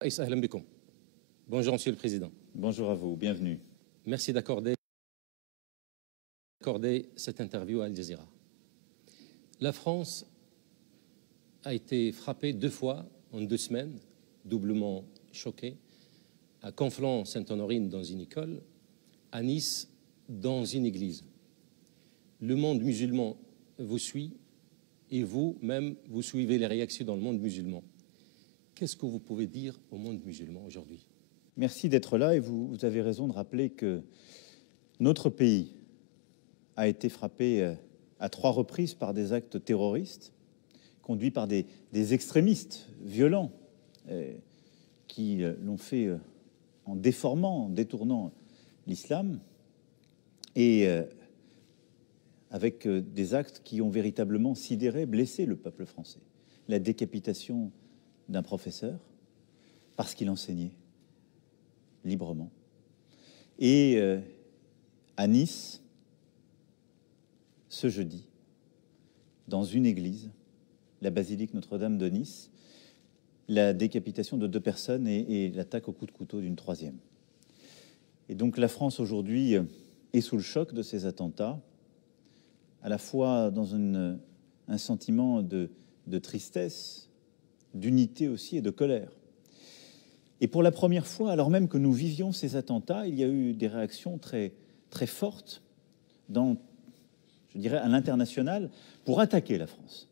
Bonjour, Monsieur le Président. Bonjour à vous, bienvenue. Merci d'accorder cette interview à Al Jazeera. La France a été frappée 2 fois en 2 semaines, doublement choquée, à Conflans-Sainte-Honorine dans une école, à Nice dans une église. Le monde musulman vous suit et vous-même, vous suivez les réactions dans le monde musulman. Qu'est-ce que vous pouvez dire au monde musulman aujourd'hui? Merci d'être là et vous avez raison de rappeler que notre pays a été frappé à 3 reprises par des actes terroristes conduits par des extrémistes violents qui l'ont fait en déformant, en détournant l'islam et avec des actes qui ont véritablement sidéré, blessé le peuple français. La décapitation d'un professeur parce qu'il enseignait librement. Et à Nice, ce jeudi, dans une église, la basilique Notre-Dame de Nice, la décapitation de 2 personnes et l'attaque au coup de couteau d'une 3e. Et donc la France aujourd'hui est sous le choc de ces attentats, à la fois dans un sentiment de tristesse, d'unité aussi et de colère. Et pour la première fois, alors même que nous vivions ces attentats, il y a eu des réactions très, très fortes je dirais, à l'international pour attaquer la France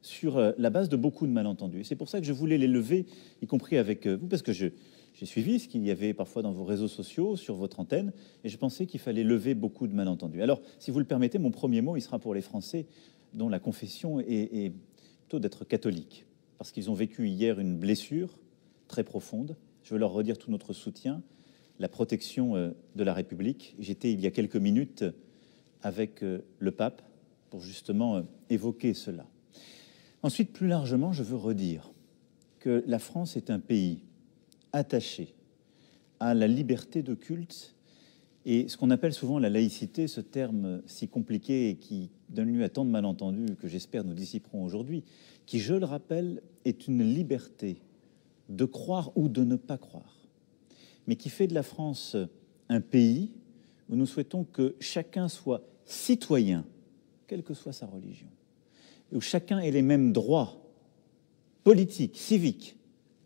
sur la base de beaucoup de malentendus. Et c'est pour ça que je voulais les lever, y compris avec vous, parce que j'ai suivi ce qu'il y avait parfois dans vos réseaux sociaux, sur votre antenne, et je pensais qu'il fallait lever beaucoup de malentendus. Alors, si vous le permettez, mon premier mot, il sera pour les Français dont la confession est plutôt d'être catholique, parce qu'ils ont vécu hier une blessure très profonde. Je veux leur redire tout notre soutien, la protection de la République. J'étais il y a quelques minutes avec le pape pour justement évoquer cela. Ensuite, plus largement, je veux redire que la France est un pays attaché à la liberté de culte et ce qu'on appelle souvent la laïcité, ce terme si compliqué et qui donne lieu à tant de malentendus que j'espère nous dissiperons aujourd'hui, qui, je le rappelle, est une liberté de croire ou de ne pas croire, mais qui fait de la France un pays où nous souhaitons que chacun soit citoyen, quelle que soit sa religion, et où chacun ait les mêmes droits politiques, civiques,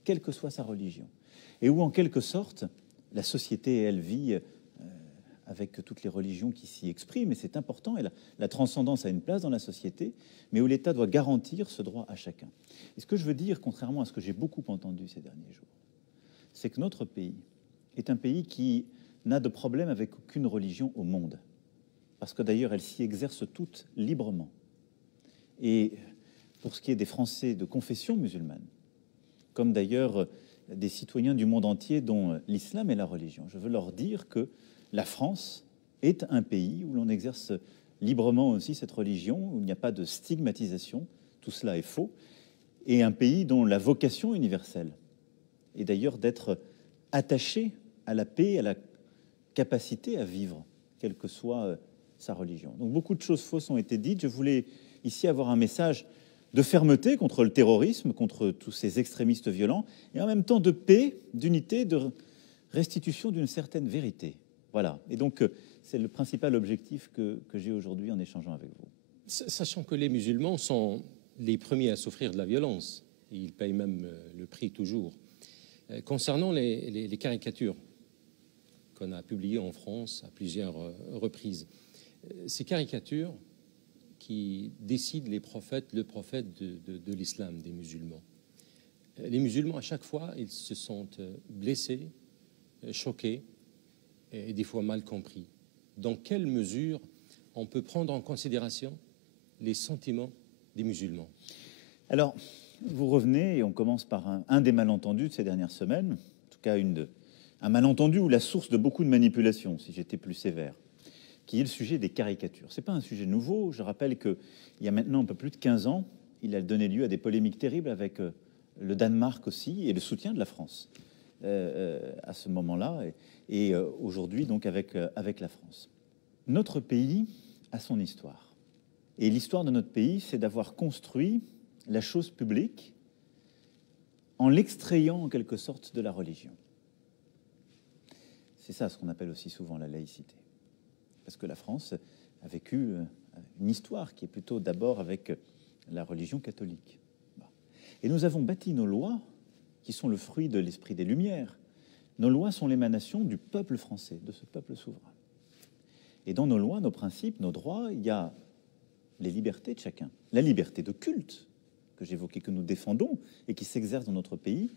quelle que soit sa religion, et où, en quelque sorte, la société, elle, vit avec toutes les religions qui s'y expriment, et c'est important, et la transcendance a une place dans la société, mais où l'État doit garantir ce droit à chacun. Et ce que je veux dire, contrairement à ce que j'ai beaucoup entendu ces derniers jours, c'est que notre pays est un pays qui n'a de problème avec aucune religion au monde, parce que d'ailleurs, elles s'y exercent toutes librement. Et pour ce qui est des Français de confession musulmane, comme d'ailleurs des citoyens du monde entier dont l'islam est la religion, je veux leur dire que la France est un pays où l'on exerce librement aussi cette religion, où il n'y a pas de stigmatisation, tout cela est faux, et un pays dont la vocation universelle est d'ailleurs d'être attaché à la paix, à la capacité à vivre, quelle que soit sa religion. Donc beaucoup de choses fausses ont été dites. Je voulais ici avoir un message de fermeté contre le terrorisme, contre tous ces extrémistes violents, et en même temps de paix, d'unité, de restitution d'une certaine vérité. Voilà. Et donc, c'est le principal objectif que j'ai aujourd'hui en échangeant avec vous. Sachant que les musulmans sont les premiers à souffrir de la violence, et ils payent même le prix toujours. Concernant les caricatures qu'on a publiées en France à plusieurs reprises, ces caricatures qui décident le prophète de l'islam, des musulmans. Les musulmans, à chaque fois, ils se sentent blessés, choqués et des fois mal compris. Dans quelle mesure on peut prendre en considération les sentiments des musulmans? Alors, vous revenez et on commence par un des malentendus de ces dernières semaines, en tout cas un malentendu ou la source de beaucoup de manipulations, si j'étais plus sévère, qui est le sujet des caricatures. Ce n'est pas un sujet nouveau. Je rappelle qu'il y a maintenant un peu plus de 15 ans, il a donné lieu à des polémiques terribles avec le Danemark aussi et le soutien de la France à ce moment-là et aujourd'hui donc avec la France. Notre pays a son histoire. Et l'histoire de notre pays, c'est d'avoir construit la chose publique en l'extrayant en quelque sorte de la religion. C'est ça ce qu'on appelle aussi souvent la laïcité. Parce que la France a vécu une histoire qui est plutôt d'abord avec la religion catholique. Et nous avons bâti nos lois, qui sont le fruit de l'esprit des Lumières. Nos lois sont l'émanation du peuple français, de ce peuple souverain. Et dans nos lois, nos principes, nos droits, il y a les libertés de chacun. La liberté de culte, que j'évoquais, que nous défendons et qui s'exerce dans notre pays,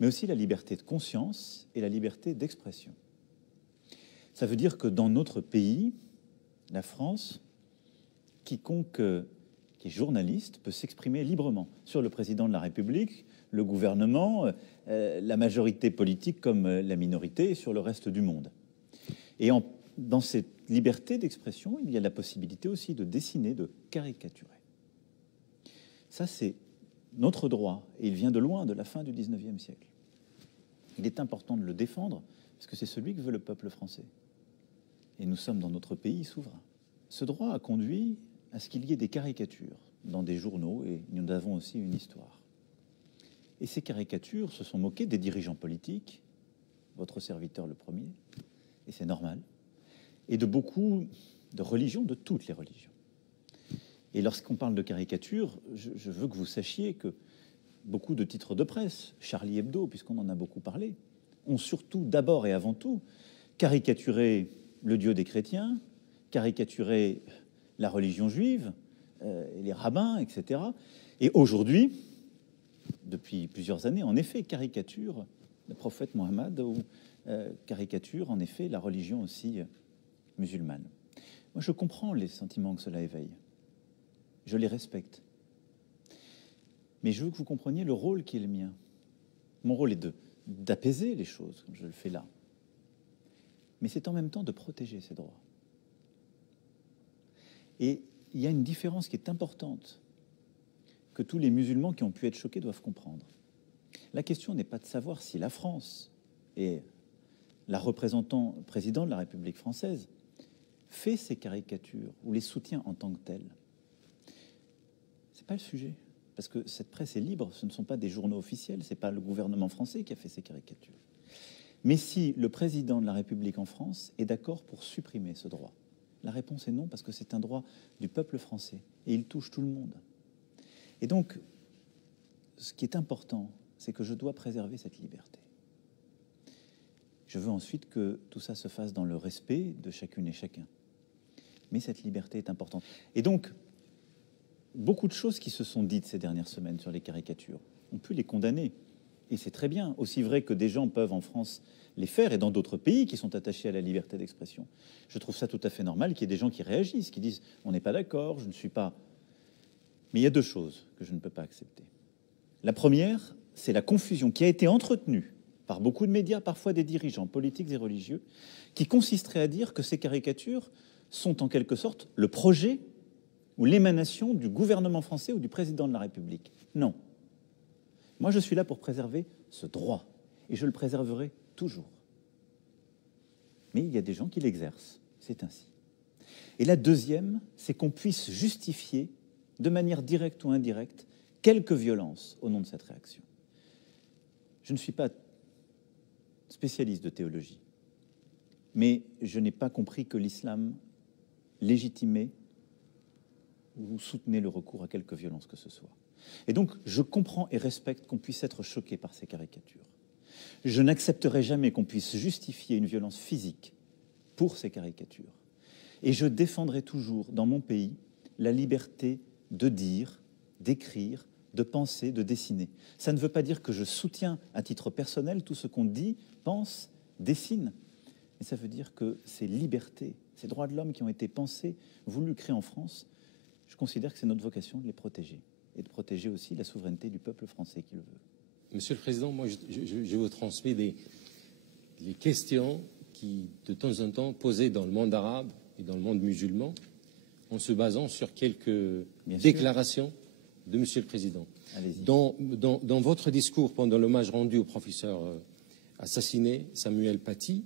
mais aussi la liberté de conscience et la liberté d'expression. Ça veut dire que dans notre pays, la France, quiconque qui est journaliste peut s'exprimer librement sur le président de la République, le gouvernement, la majorité politique comme la minorité et sur le reste du monde. Et dans cette liberté d'expression, il y a la possibilité aussi de dessiner, de caricaturer. Ça, c'est notre droit, et il vient de loin, de la fin du XIXe siècle. Il est important de le défendre, parce que c'est celui que veut le peuple français. Et nous sommes dans notre pays souverain. Ce droit a conduit à ce qu'il y ait des caricatures dans des journaux, et nous avons aussi une histoire. Et ces caricatures se sont moquées des dirigeants politiques, votre serviteur le premier, et c'est normal, et de beaucoup de religions, de toutes les religions. Et lorsqu'on parle de caricature, je veux que vous sachiez que beaucoup de titres de presse, Charlie Hebdo, puisqu'on en a beaucoup parlé, ont surtout, d'abord et avant tout, caricaturé le Dieu des chrétiens, caricaturé la religion juive, les rabbins, etc. Et aujourd'hui, depuis plusieurs années, en effet, caricature le prophète Mohammed ou caricature, en effet, la religion aussi musulmane. Moi, je comprends les sentiments que cela éveille. Je les respecte. Mais je veux que vous compreniez le rôle qui est le mien. Mon rôle est d'apaiser les choses, comme je le fais là. Mais c'est en même temps de protéger ces droits. Et il y a une différence qui est importante, que tous les musulmans qui ont pu être choqués doivent comprendre. La question n'est pas de savoir si la France et la président de la République française fait ces caricatures ou les soutient en tant que telles. C'est pas le sujet, parce que cette presse est libre, ce ne sont pas des journaux officiels, c'est pas le gouvernement français qui a fait ces caricatures. Mais si le président de la République en France est d'accord pour supprimer ce droit, la réponse est non, parce que c'est un droit du peuple français et il touche tout le monde. Et donc, ce qui est important, c'est que je dois préserver cette liberté. Je veux ensuite que tout ça se fasse dans le respect de chacune et chacun. Mais cette liberté est importante. Et donc, beaucoup de choses qui se sont dites ces dernières semaines sur les caricatures, on peut les condamner. Et c'est très bien, aussi vrai que des gens peuvent en France les faire et dans d'autres pays qui sont attachés à la liberté d'expression. Je trouve ça tout à fait normal qu'il y ait des gens qui réagissent, qui disent « on n'est pas d'accord, je ne suis pas… » Mais il y a deux choses que je ne peux pas accepter. La première, c'est la confusion qui a été entretenue par beaucoup de médias, parfois des dirigeants politiques et religieux, qui consisterait à dire que ces caricatures sont en quelque sorte le projet ou l'émanation du gouvernement français ou du président de la République. Non. Moi, je suis là pour préserver ce droit, et je le préserverai toujours. Mais il y a des gens qui l'exercent, c'est ainsi. Et la deuxième, c'est qu'on puisse justifier, de manière directe ou indirecte, quelque violence au nom de cette réaction. Je ne suis pas spécialiste de théologie, mais je n'ai pas compris que l'islam légitimait ou soutenait le recours à quelque violence que ce soit. Et donc, je comprends et respecte qu'on puisse être choqué par ces caricatures. Je n'accepterai jamais qu'on puisse justifier une violence physique pour ces caricatures. Et je défendrai toujours, dans mon pays, la liberté de dire, d'écrire, de penser, de dessiner. Ça ne veut pas dire que je soutiens à titre personnel tout ce qu'on dit, pense, dessine. Mais ça veut dire que ces libertés, ces droits de l'homme qui ont été pensés, voulus, créés en France, je considère que c'est notre vocation de les protéger. Et de protéger aussi la souveraineté du peuple français qui le veut. Monsieur le Président, moi, je vous transmets les questions qui, de temps en temps, posées dans le monde arabe et dans le monde musulman, en se basant sur quelques déclarations de Monsieur le Président. Dans votre discours pendant l'hommage rendu au professeur assassiné, Samuel Paty,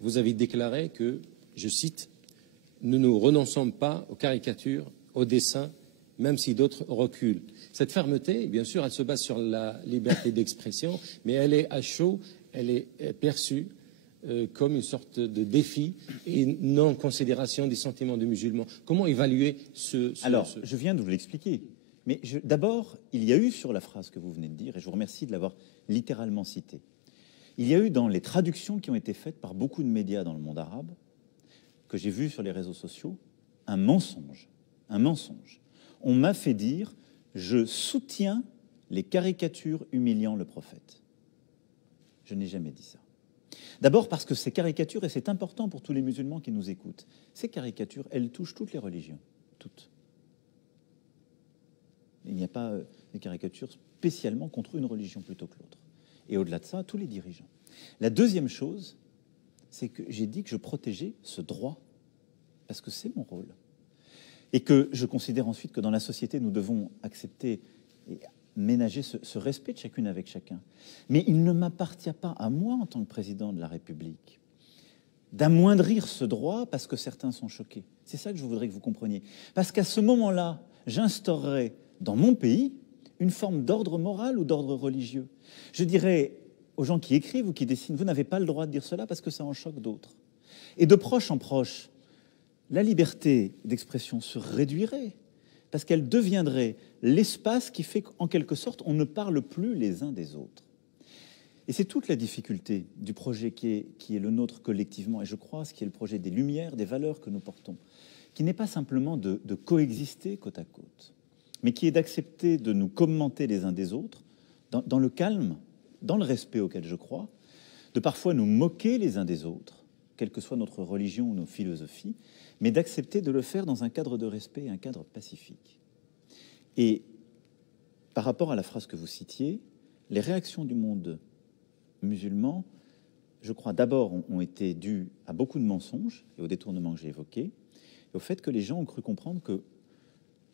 vous avez déclaré que, je cite, « Nous ne renonçons pas aux caricatures, aux dessins même si d'autres reculent. Cette fermeté, bien sûr, elle se base sur la liberté d'expression, mais elle est à chaud, elle est perçue comme une sorte de défi et non-considération des sentiments des musulmans. Comment évaluer Alors, je viens de vous l'expliquer. Mais d'abord, il y a eu sur la phrase que vous venez de dire, et je vous remercie de l'avoir littéralement citée, il y a eu dans les traductions qui ont été faites par beaucoup de médias dans le monde arabe, que j'ai vu sur les réseaux sociaux, un mensonge. Un mensonge. On m'a fait dire « je soutiens les caricatures humiliant le prophète ». Je n'ai jamais dit ça. D'abord parce que ces caricatures, et c'est important pour tous les musulmans qui nous écoutent, ces caricatures, elles touchent toutes les religions, toutes. Il n'y a pas de caricatures spécialement contre une religion plutôt que l'autre. Et au-delà de ça, tous les dirigeants. La deuxième chose, c'est que j'ai dit que je protégeais ce droit, parce que c'est mon rôle. Et que je considère ensuite que dans la société, nous devons accepter et ménager ce respect de chacune avec chacun. Mais il ne m'appartient pas à moi, en tant que président de la République, d'amoindrir ce droit parce que certains sont choqués. C'est ça que je voudrais que vous compreniez. Parce qu'à ce moment-là, j'instaurerai dans mon pays une forme d'ordre moral ou d'ordre religieux. Je dirais aux gens qui écrivent ou qui dessinent, vous n'avez pas le droit de dire cela parce que ça en choque d'autres. Et de proche en proche, la liberté d'expression se réduirait parce qu'elle deviendrait l'espace qui fait qu'en quelque sorte, on ne parle plus les uns des autres. Et c'est toute la difficulté du projet qui est le nôtre collectivement, et je crois ce qui est le projet des Lumières, des valeurs que nous portons, qui n'est pas simplement de coexister côte à côte, mais qui est d'accepter de nous commenter les uns des autres, dans le calme, dans le respect auquel je crois, de parfois nous moquer les uns des autres, quelle que soit notre religion ou nos philosophies, mais d'accepter de le faire dans un cadre de respect et un cadre pacifique. Et par rapport à la phrase que vous citiez, les réactions du monde musulman, je crois d'abord ont été dues à beaucoup de mensonges et aux détournements que j'ai évoqués, et au fait que les gens ont cru comprendre que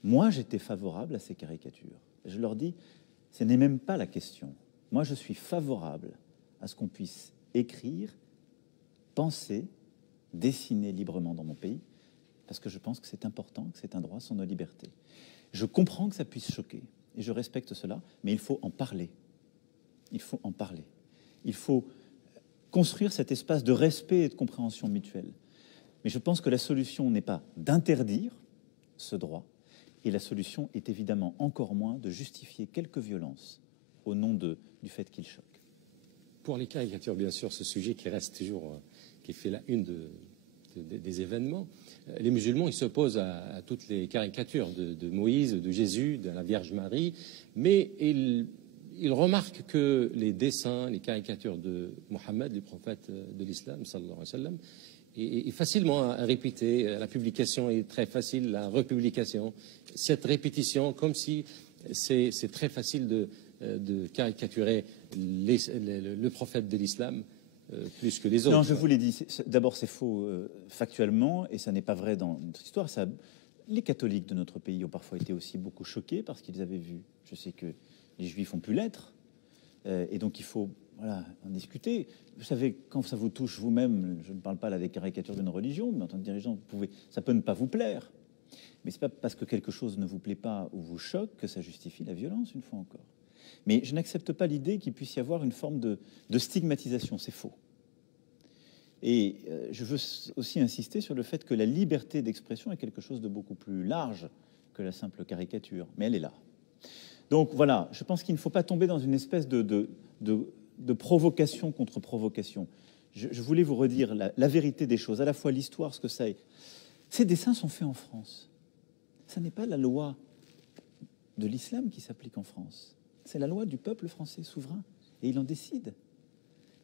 moi j'étais favorable à ces caricatures. Je leur dis, ce n'est même pas la question. Moi je suis favorable à ce qu'on puisse écrire, penser, dessiner librement dans mon pays, parce que je pense que c'est important, que c'est un droit, sont nos libertés. Je comprends que ça puisse choquer, et je respecte cela, mais il faut en parler. Il faut en parler. Il faut construire cet espace de respect et de compréhension mutuelle. Mais je pense que la solution n'est pas d'interdire ce droit, et la solution est évidemment encore moins de justifier quelque violence au nom du fait qu'il choque. Pour les caricatures, bien sûr, ce sujet qui reste toujours, qui fait la une des événements, les musulmans, ils s'opposent à toutes les caricatures de Moïse, de Jésus, de la Vierge Marie, mais ils remarquent que les dessins, les caricatures de Mohammed, le prophète de l'islam, sallallahu alayhi wa sallam, est facilement à répéter. La publication est très facile, la republication. Cette répétition, comme si c'est très facile de caricaturer le prophète de l'islam plus que les autres. Non, je vous l'ai dit. D'abord, c'est faux factuellement, et ça n'est pas vrai dans notre histoire. Les catholiques de notre pays ont parfois été aussi beaucoup choqués parce qu'ils avaient vu. Je sais que les Juifs ont pu l'être, et donc il faut en discuter. Vous savez, quand ça vous touche vous-même, je ne parle pas là des caricatures d'une religion, mais en tant que dirigeant, ça peut ne pas vous plaire. Mais c'est pas parce que quelque chose ne vous plaît pas ou vous choque que ça justifie la violence, une fois encore. Mais je n'accepte pas l'idée qu'il puisse y avoir une forme de stigmatisation. C'est faux. Et je veux aussi insister sur le fait que la liberté d'expression est quelque chose de beaucoup plus large que la simple caricature. Mais elle est là. Donc voilà, je pense qu'il ne faut pas tomber dans une espèce de provocation contre provocation. Je voulais vous redire la vérité des choses, à la fois l'histoire, ce que ça est. Ces dessins sont faits en France. Ça n'est pas la loi de l'islam qui s'applique en France. C'est la loi du peuple français souverain. Et il en décide.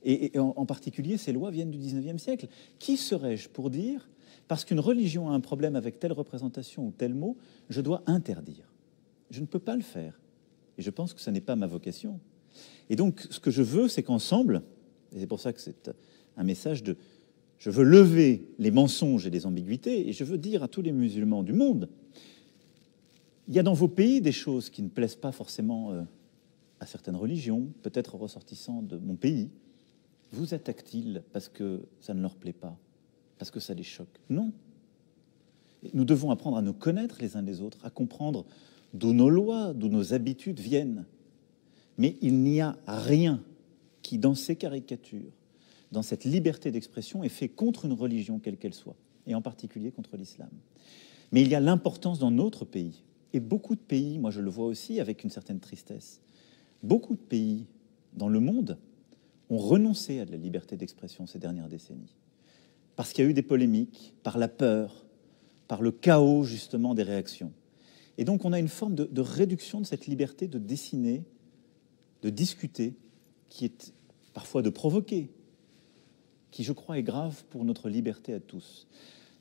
Et en particulier, ces lois viennent du 19e siècle. Qui serais-je pour dire, parce qu'une religion a un problème avec telle représentation ou tel mot, je dois interdire? Je ne peux pas le faire. Et je pense que ce n'est pas ma vocation. Et donc, ce que je veux, c'est qu'ensemble, et c'est pour ça que c'est un message je veux lever les mensonges et les ambiguïtés, et je veux dire à tous les musulmans du monde, il y a dans vos pays des choses qui ne plaisent pas forcément à certaines religions, peut-être ressortissants de mon pays. Vous attaquent-ils parce que ça ne leur plaît pas, parce que ça les choque? Non. Nous devons apprendre à nous connaître les uns les autres, à comprendre d'où nos lois, d'où nos habitudes viennent. Mais il n'y a rien qui, dans ces caricatures, dans cette liberté d'expression, est fait contre une religion quelle qu'elle soit, et en particulier contre l'islam. Mais il y a l'importance dans notre pays, et beaucoup de pays, moi je le vois aussi avec une certaine tristesse, beaucoup de pays dans le monde ont renoncé à de la liberté d'expression ces dernières décennies. Parce qu'il y a eu des polémiques, par la peur, par le chaos justement des réactions. Et donc on a une forme de réduction de cette liberté de dessiner, de discuter, qui est parfois de provoquer, qui je crois est grave pour notre liberté à tous.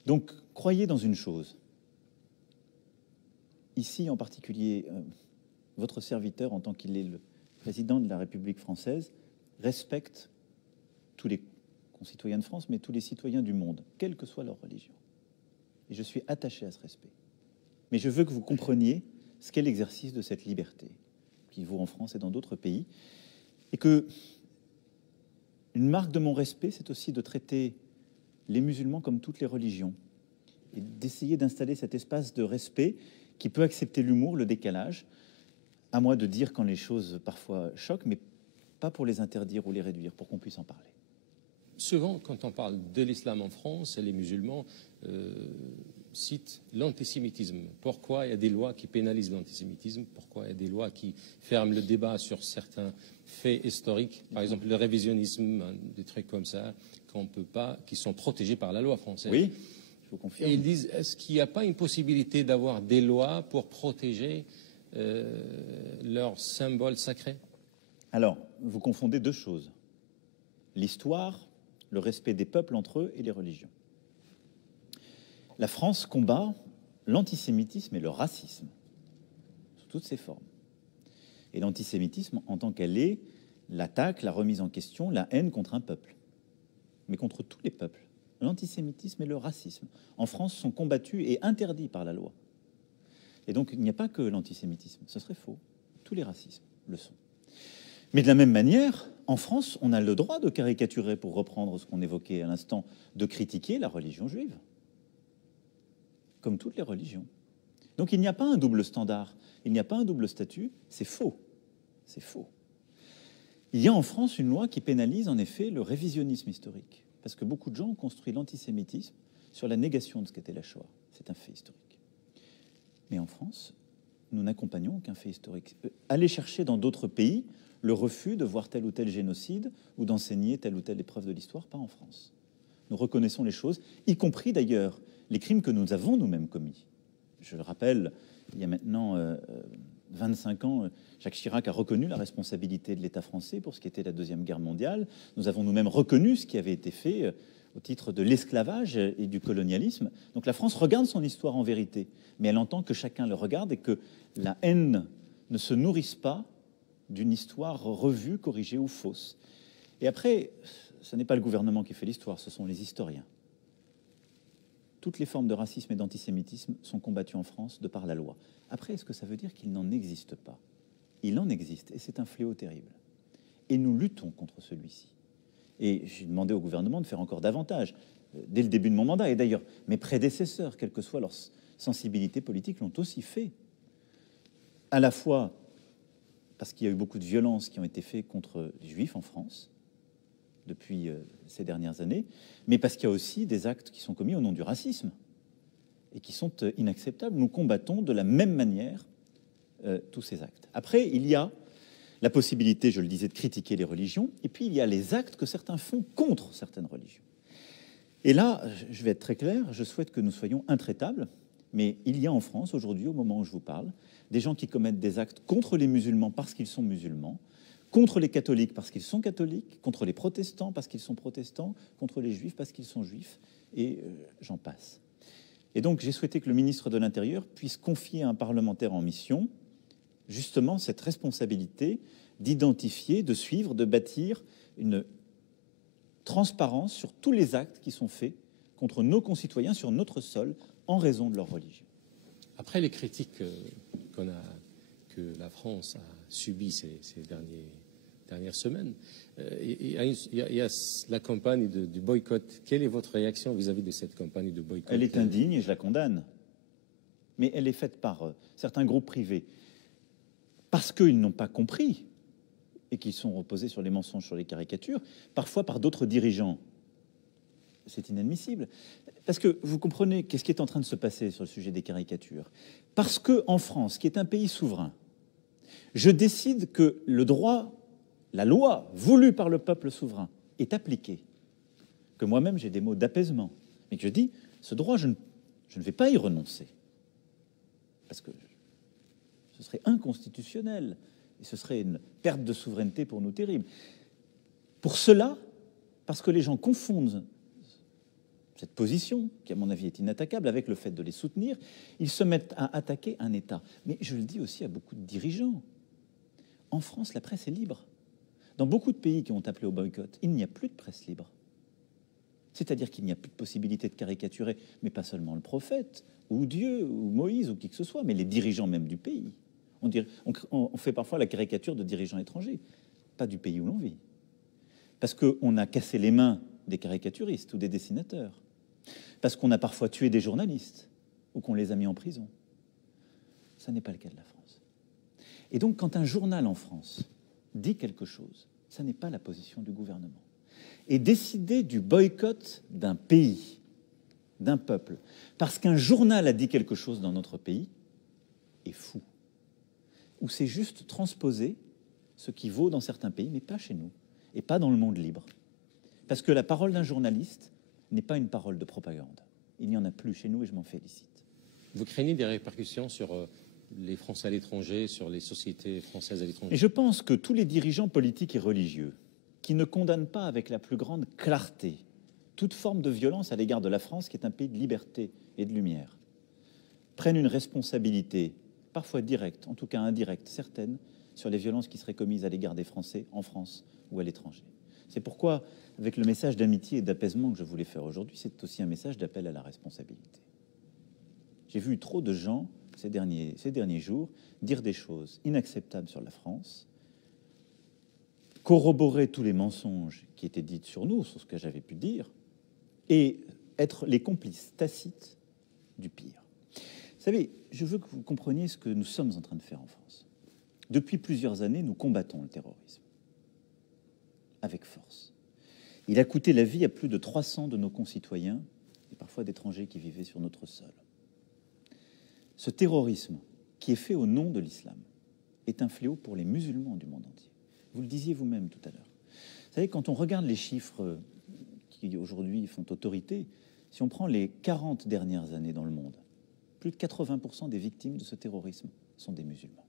Donc croyez dans une chose. Ici en particulier, votre serviteur en tant qu'il est le président de la République française respecte tous les concitoyens de France, mais tous les citoyens du monde, quelle que soit leur religion. Et je suis attaché à ce respect. Mais je veux que vous compreniez ce qu'est l'exercice de cette liberté, qui vaut en France et dans d'autres pays, et que une marque de mon respect, c'est aussi de traiter les musulmans comme toutes les religions, et d'essayer d'installer cet espace de respect qui peut accepter l'humour, le décalage, à moi de dire quand les choses parfois choquent, mais pas pour les interdire ou les réduire, pour qu'on puisse en parler. Souvent, quand on parle de l'islam en France, les musulmans citent l'antisémitisme. Pourquoi il y a des lois qui pénalisent l'antisémitisme? Pourquoi il y a des lois qui ferment le débat sur certains faits historiques? Par exemple, le révisionnisme, des trucs comme ça, qu'on peut pas, qui sont protégés par la loi française. Oui, je vous confirme. Et ils disent, est-ce qu'il n'y a pas une possibilité d'avoir des lois pour protéger leurs symboles sacrés? Alors, vous confondez deux choses. L'histoire, le respect des peuples entre eux et les religions. La France combat l'antisémitisme et le racisme, sous toutes ses formes. Et l'antisémitisme, en tant qu'elle est, l'attaque, la remise en question, la haine contre un peuple, mais contre tous les peuples. L'antisémitisme et le racisme, en France, sont combattus et interdits par la loi. Et donc, il n'y a pas que l'antisémitisme, ce serait faux. Tous les racismes le sont. Mais de la même manière, en France, on a le droit de caricaturer, pour reprendre ce qu'on évoquait à l'instant, de critiquer la religion juive, comme toutes les religions. Donc il n'y a pas un double standard, il n'y a pas un double statut, c'est faux. C'est faux. Il y a en France une loi qui pénalise en effet le révisionnisme historique, parce que beaucoup de gens ont construit l'antisémitisme sur la négation de ce qu'était la Shoah. C'est un fait historique. Mais en France, nous n'accompagnons qu'un fait historique. Allez chercher dans d'autres pays le refus de voir tel ou tel génocide ou d'enseigner telle ou telle épreuve de l'histoire, pas en France. Nous reconnaissons les choses, y compris d'ailleurs les crimes que nous avons nous-mêmes commis. Je le rappelle, il y a maintenant 25 ans, Jacques Chirac a reconnu la responsabilité de l'État français pour ce qui était la Deuxième Guerre mondiale. Nous avons nous-mêmes reconnu ce qui avait été fait au titre de l'esclavage et du colonialisme. Donc la France regarde son histoire en vérité, mais elle entend que chacun le regarde et que la haine ne se nourrisse pas d'une histoire revue, corrigée ou fausse. Et après, ce n'est pas le gouvernement qui fait l'histoire, ce sont les historiens. Toutes les formes de racisme et d'antisémitisme sont combattues en France de par la loi. Après, est-ce que ça veut dire qu'il n'en existe pas? Il en existe, et c'est un fléau terrible. Et nous luttons contre celui-ci. Et j'ai demandé au gouvernement de faire encore davantage, dès le début de mon mandat. Et d'ailleurs, mes prédécesseurs, quelle que soit leur sensibilité politique, l'ont aussi fait. À la fois parce qu'il y a eu beaucoup de violences qui ont été faites contre les Juifs en France depuis ces dernières années, mais parce qu'il y a aussi des actes qui sont commis au nom du racisme et qui sont inacceptables. Nous combattons de la même manière tous ces actes. Après, il y a la possibilité, je le disais, de critiquer les religions, et puis il y a les actes que certains font contre certaines religions. Et là, je vais être très clair, je souhaite que nous soyons intraitables, mais il y a en France, aujourd'hui, au moment où je vous parle, des gens qui commettent des actes contre les musulmans parce qu'ils sont musulmans, contre les catholiques parce qu'ils sont catholiques, contre les protestants parce qu'ils sont protestants, contre les juifs parce qu'ils sont juifs, et j'en passe. Et donc j'ai souhaité que le ministre de l'Intérieur puisse confier à un parlementaire en mission justement cette responsabilité d'identifier, de suivre, de bâtir une transparence sur tous les actes qui sont faits contre nos concitoyens sur notre sol en raison de leur religion. Après les critiques que la France a subies ces dernières semaines, il y a la campagne du boycott. Quelle est votre réaction vis-à-vis de cette campagne de boycott? Elle est indigne et je la condamne. mais elle est faite par certains groupes privés parce qu'ils n'ont pas compris et qu'ils sont reposés sur les mensonges, sur les caricatures, parfois par d'autres dirigeants. C'est inadmissible. Parce que vous comprenez qu'est-ce qui est en train de se passer sur le sujet des caricatures. Parce qu'en France, qui est un pays souverain, je décide que le droit, la loi voulue par le peuple souverain est appliquée, que moi-même j'ai des mots d'apaisement, mais que je dis, ce droit, je ne vais pas y renoncer. Parce que ce serait inconstitutionnel et ce serait une perte de souveraineté pour nous terrible. Pour cela, parce que les gens confondent cette position, qui à mon avis est inattaquable, avec le fait de les soutenir, ils se mettent à attaquer un État. Mais je le dis aussi à beaucoup de dirigeants. En France, la presse est libre. Dans beaucoup de pays qui ont appelé au boycott, il n'y a plus de presse libre. C'est-à-dire qu'il n'y a plus de possibilité de caricaturer, mais pas seulement le prophète, ou Dieu, ou Moïse, ou qui que ce soit, mais les dirigeants même du pays. On fait parfois la caricature de dirigeants étrangers, pas du pays où l'on vit. Parce qu'on a cassé les mains des caricaturistes ou des dessinateurs. Parce qu'on a parfois tué des journalistes, ou qu'on les a mis en prison. Ça n'est pas le cas de la France. Et donc, quand un journal en France dit quelque chose, ça n'est pas la position du gouvernement. Et décider du boycott d'un pays, d'un peuple, parce qu'un journal a dit quelque chose dans notre pays, est fou. Ou c'est juste transposer ce qui vaut dans certains pays, mais pas chez nous, et pas dans le monde libre. Parce que la parole d'un journaliste n'est pas une parole de propagande. Il n'y en a plus chez nous et je m'en félicite. Vous craignez des répercussions sur les Français à l'étranger, sur les sociétés françaises à l'étranger? Et je pense que tous les dirigeants politiques et religieux qui ne condamnent pas avec la plus grande clarté toute forme de violence à l'égard de la France, qui est un pays de liberté et de lumière, prennent une responsabilité, parfois directe, en tout cas indirecte, certaine, sur les violences qui seraient commises à l'égard des Français en France ou à l'étranger. C'est pourquoi, avec le message d'amitié et d'apaisement que je voulais faire aujourd'hui, c'est aussi un message d'appel à la responsabilité. J'ai vu trop de gens ces derniers jours dire des choses inacceptables sur la France, corroborer tous les mensonges qui étaient dits sur nous, sur ce que j'avais pu dire, et être les complices tacites du pire. Vous savez, je veux que vous compreniez ce que nous sommes en train de faire en France. Depuis plusieurs années, nous combattons le terrorisme avec force. Il a coûté la vie à plus de 300 de nos concitoyens et parfois d'étrangers qui vivaient sur notre sol. Ce terrorisme, qui est fait au nom de l'islam, est un fléau pour les musulmans du monde entier. Vous le disiez vous-même tout à l'heure. Vous savez, quand on regarde les chiffres qui aujourd'hui font autorité, si on prend les 40 dernières années dans le monde, plus de 80% des victimes de ce terrorisme sont des musulmans.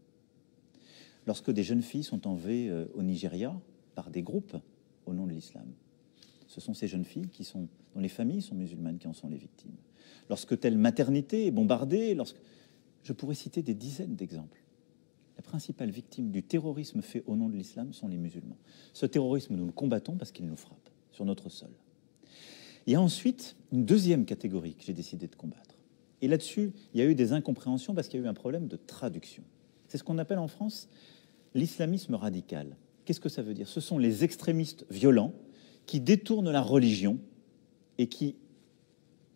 Lorsque des jeunes filles sont enlevées au Nigeria par des groupes au nom de l'islam, ce sont ces jeunes filles dont les familles sont musulmanes qui en sont les victimes. Lorsque telle maternité est bombardée, je pourrais citer des dizaines d'exemples. La principale victime du terrorisme fait au nom de l'islam sont les musulmans. Ce terrorisme, nous le combattons parce qu'il nous frappe sur notre sol. Il y a ensuite une deuxième catégorie que j'ai décidé de combattre. Et là-dessus, il y a eu des incompréhensions parce qu'il y a eu un problème de traduction. C'est ce qu'on appelle en France l'islamisme radical. Qu'est-ce que ça veut dire? Ce sont les extrémistes violents qui détournent la religion et qui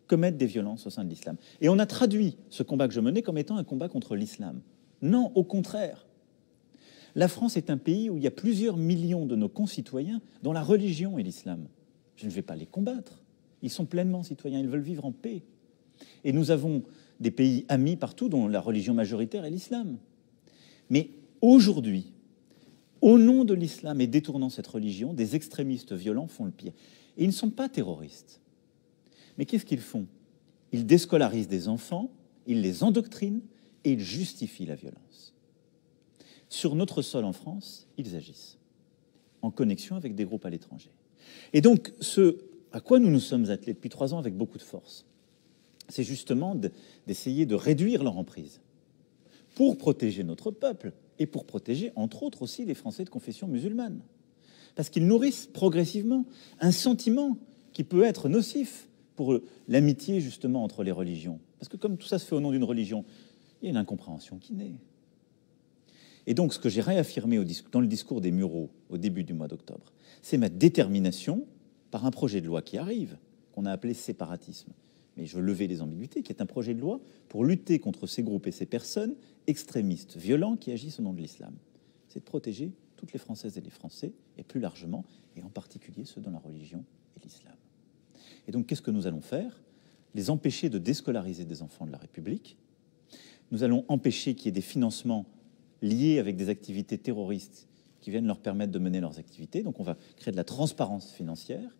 commettent des violences au sein de l'islam. Et on a traduit ce combat que je menais comme étant un combat contre l'islam. Non, au contraire. La France est un pays où il y a plusieurs millions de nos concitoyens dont la religion est l'islam. Je ne vais pas les combattre. Ils sont pleinement citoyens, ils veulent vivre en paix. Et nous avons des pays amis partout dont la religion majoritaire est l'islam. Mais aujourd'hui, au nom de l'islam et détournant cette religion, des extrémistes violents font le pire. Et ils ne sont pas terroristes. Mais qu'est-ce qu'ils font? Ils déscolarisent des enfants, ils les endoctrinent et ils justifient la violence. Sur notre sol en France, ils agissent en connexion avec des groupes à l'étranger. Et donc, ce à quoi nous nous sommes attelés depuis 3 ans avec beaucoup de force, c'est justement d'essayer de réduire leur emprise pour protéger notre peuple et pour protéger, entre autres, aussi les Français de confession musulmane. Parce qu'ils nourrissent progressivement un sentiment qui peut être nocif pour l'amitié, justement, entre les religions. Parce que comme tout ça se fait au nom d'une religion, il y a une incompréhension qui naît. Et donc, ce que j'ai réaffirmé dans le discours des Mureaux au début du mois d'octobre, c'est ma détermination, par un projet de loi qui arrive, qu'on a appelé séparatisme, mais je veux lever les ambiguïtés, qui est un projet de loi pour lutter contre ces groupes et ces personnes extrémistes, violents, qui agissent au nom de l'islam. C'est de protéger toutes les Françaises et les Français, et plus largement, et en particulier ceux dont la religion est l'islam. Et donc, qu'est-ce que nous allons faire? Les empêcher de déscolariser des enfants de la République. Nous allons empêcher qu'il y ait des financements liés avec des activités terroristes qui viennent leur permettre de mener leurs activités. Donc, on va créer de la transparence financière.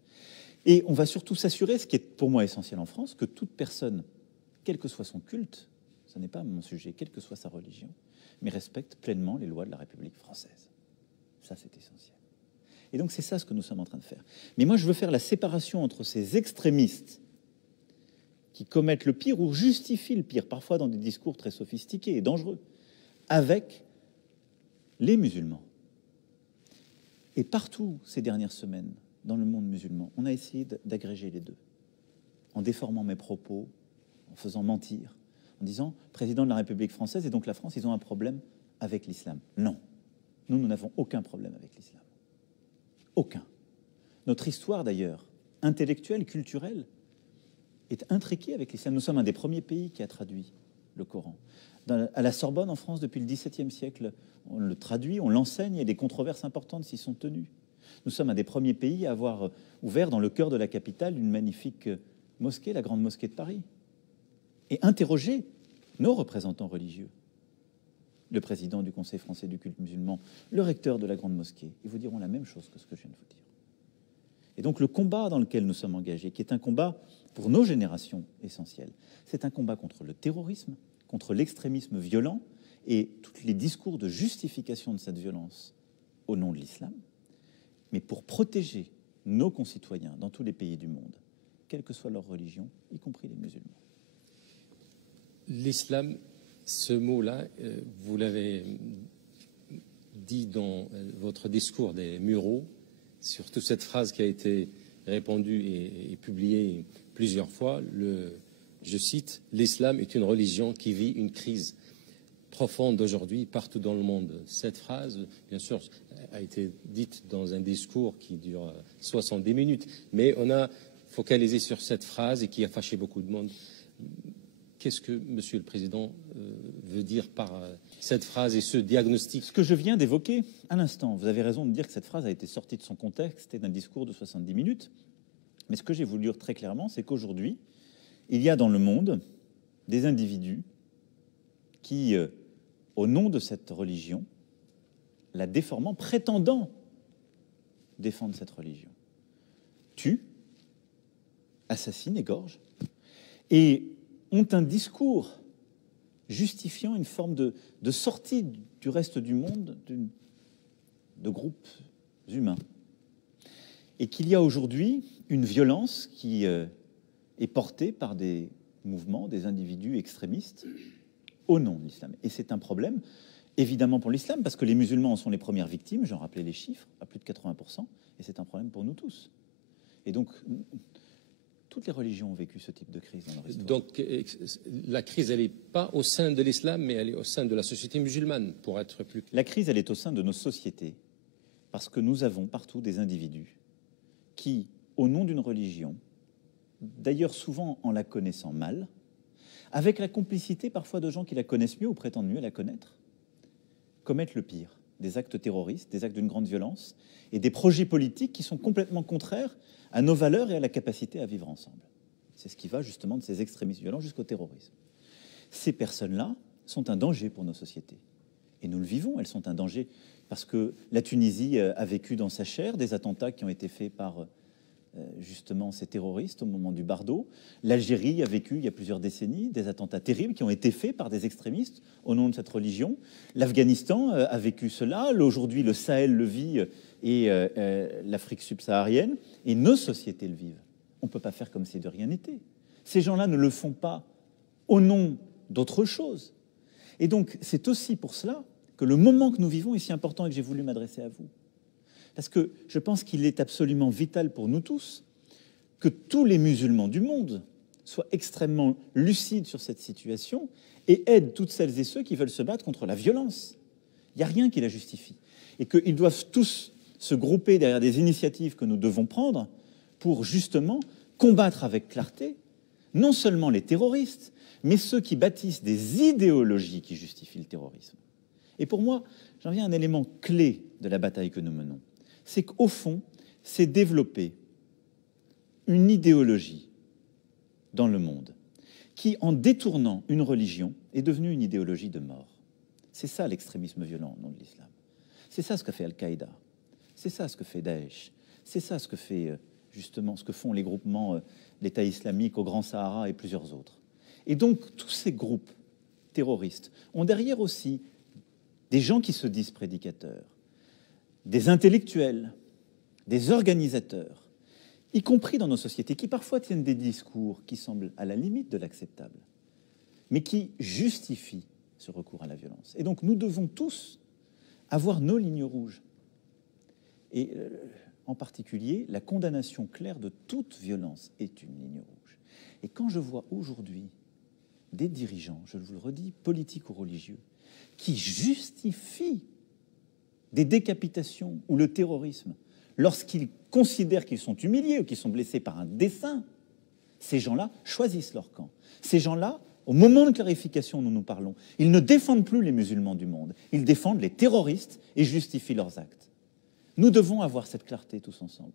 Et on va surtout s'assurer, ce qui est pour moi essentiel en France, que toute personne, quel que soit son culte, ce n'est pas mon sujet, quelle que soit sa religion, mais respecte pleinement les lois de la République française. Ça, c'est essentiel. Et donc, c'est ça ce que nous sommes en train de faire. Mais moi, je veux faire la séparation entre ces extrémistes qui commettent le pire ou justifient le pire, parfois dans des discours très sophistiqués et dangereux, avec les musulmans. Et partout, ces dernières semaines, dans le monde musulman, on a essayé d'agréger les deux, en déformant mes propos, en faisant mentir, en disant « président de la République française et donc la France, ils ont un problème avec l'islam ». Non, nous n'avons aucun problème avec l'islam. Aucun. Notre histoire, d'ailleurs, intellectuelle, culturelle, est intriquée avec l'islam. Nous sommes un des premiers pays qui a traduit le Coran. À la Sorbonne, en France, depuis le XVIIe siècle, on le traduit, on l'enseigne, et des controverses importantes s'y sont tenues. Nous sommes un des premiers pays à avoir ouvert dans le cœur de la capitale une magnifique mosquée, la Grande Mosquée de Paris, et interrogé nos représentants religieux, le président du Conseil français du culte musulman, le recteur de la Grande Mosquée. Ils vous diront la même chose que ce que je viens de vous dire. Et donc le combat dans lequel nous sommes engagés, qui est un combat pour nos générations essentielles, c'est un combat contre le terrorisme, contre l'extrémisme violent et tous les discours de justification de cette violence au nom de l'islam, mais pour protéger nos concitoyens dans tous les pays du monde, quelle que soit leur religion, y compris les musulmans. L'islam, ce mot-là, vous l'avez dit dans votre discours des Mureaux, surtout cette phrase qui a été répandue et publiée plusieurs fois, je cite, « L'islam est une religion qui vit une crise profonde aujourd'hui partout dans le monde ». Cette phrase, bien sûr, a été dite dans un discours qui dure 70 minutes, mais on a focalisé sur cette phrase et qui a fâché beaucoup de monde. Qu'est-ce que Monsieur le Président veut dire par cette phrase et ce diagnostic? Ce que je viens d'évoquer à l'instant, vous avez raison de dire que cette phrase a été sortie de son contexte et d'un discours de 70 minutes, mais ce que j'ai voulu dire très clairement, c'est qu'aujourd'hui, il y a dans le monde des individus qui, au nom de cette religion, la déformant, prétendant défendre cette religion, tuent, assassinent, égorgent, et ont un discours justifiant une forme de sortie du reste du monde de groupes humains. Et qu'il y a aujourd'hui une violence qui est portée par des mouvements, des individus extrémistes au nom de l'islam. Et c'est un problème, évidemment, pour l'islam, parce que les musulmans en sont les premières victimes, j'en rappelais les chiffres, à plus de 80%, et c'est un problème pour nous tous. Et donc, toutes les religions ont vécu ce type de crise dans leur histoire. Donc, la crise, elle n'est pas au sein de l'islam, mais elle est au sein de la société musulmane, pour être plus clair. La crise, elle est au sein de nos sociétés, parce que nous avons partout des individus qui, au nom d'une religion, d'ailleurs souvent en la connaissant mal, avec la complicité parfois de gens qui la connaissent mieux ou prétendent mieux la connaître, commettent le pire, des actes terroristes, des actes d'une grande violence et des projets politiques qui sont complètement contraires à nos valeurs et à la capacité à vivre ensemble. C'est ce qui va justement de ces extrémistes violents jusqu'au terrorisme. Ces personnes-là sont un danger pour nos sociétés. Et nous le vivons, elles sont un danger parce que la Tunisie a vécu dans sa chair des attentats qui ont été faits par justement ces terroristes au moment du Bardo. L'Algérie a vécu il y a plusieurs décennies des attentats terribles qui ont été faits par des extrémistes au nom de cette religion. L'Afghanistan a vécu cela. Aujourd'hui, le Sahel le vit et l'Afrique subsaharienne. Et nos sociétés le vivent. On ne peut pas faire comme si de rien n'était. Ces gens-là ne le font pas au nom d'autre chose. Et donc, c'est aussi pour cela que le moment que nous vivons est si important et que j'ai voulu m'adresser à vous. Parce que je pense qu'il est absolument vital pour nous tous que tous les musulmans du monde soient extrêmement lucides sur cette situation et aident toutes celles et ceux qui veulent se battre contre la violence. Il n'y a rien qui la justifie. Et qu'ils doivent tous se grouper derrière des initiatives que nous devons prendre pour justement combattre avec clarté non seulement les terroristes, mais ceux qui bâtissent des idéologies qui justifient le terrorisme. Et pour moi, j'en viens à un élément clé de la bataille que nous menons. C'est qu'au fond, c'est développer une idéologie dans le monde qui, en détournant une religion, est devenue une idéologie de mort. C'est ça l'extrémisme violent au nom de l'islam. C'est ça ce que fait Al-Qaïda. C'est ça ce que fait Daesh. C'est ça ce que fait justement ce que font les groupements l'État islamique au Grand Sahara et plusieurs autres. Et donc tous ces groupes terroristes ont derrière aussi des gens qui se disent prédicateurs, des intellectuels, des organisateurs, y compris dans nos sociétés, qui parfois tiennent des discours qui semblent à la limite de l'acceptable, mais qui justifient ce recours à la violence. Et donc nous devons tous avoir nos lignes rouges. Et en particulier, la condamnation claire de toute violence est une ligne rouge. Et quand je vois aujourd'hui des dirigeants, je vous le redis, politiques ou religieux, qui justifient des décapitations ou le terrorisme lorsqu'ils considèrent qu'ils sont humiliés ou qu'ils sont blessés par un dessein, ces gens-là choisissent leur camp. Ces gens-là, au moment de clarification où nous nous parlons, ils ne défendent plus les musulmans du monde, ils défendent les terroristes et justifient leurs actes. Nous devons avoir cette clarté tous ensemble.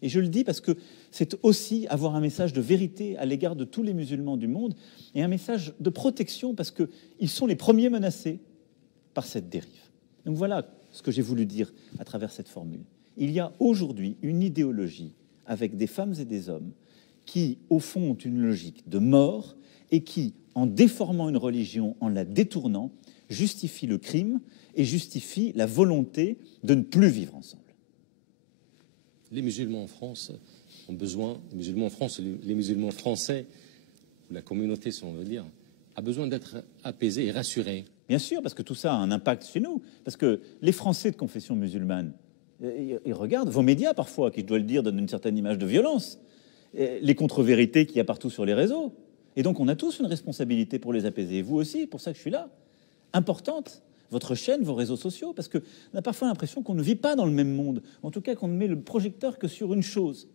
Et je le dis parce que c'est aussi avoir un message de vérité à l'égard de tous les musulmans du monde et un message de protection parce qu'ils sont les premiers menacés par cette dérive. Donc voilà ce que j'ai voulu dire à travers cette formule. Il y a aujourd'hui une idéologie avec des femmes et des hommes qui, au fond, ont une logique de mort et qui, en déformant une religion, en la détournant, justifient le crime et justifient la volonté de ne plus vivre ensemble. Les musulmans en France ont besoin, les musulmans en France, les musulmans français, ou la communauté, si on veut dire, a besoin d'être apaisés et rassurés. Bien sûr, parce que tout ça a un impact chez nous. Parce que les Français de confession musulmane, ils regardent vos médias parfois, qui, je dois le dire, donnent une certaine image de violence, les contre-vérités qu'il y a partout sur les réseaux. Et donc on a tous une responsabilité pour les apaiser. Et vous aussi, pour ça que je suis là. Importante, votre chaîne, vos réseaux sociaux, parce qu'on a parfois l'impression qu'on ne vit pas dans le même monde. En tout cas, qu'on ne met le projecteur que sur une chose.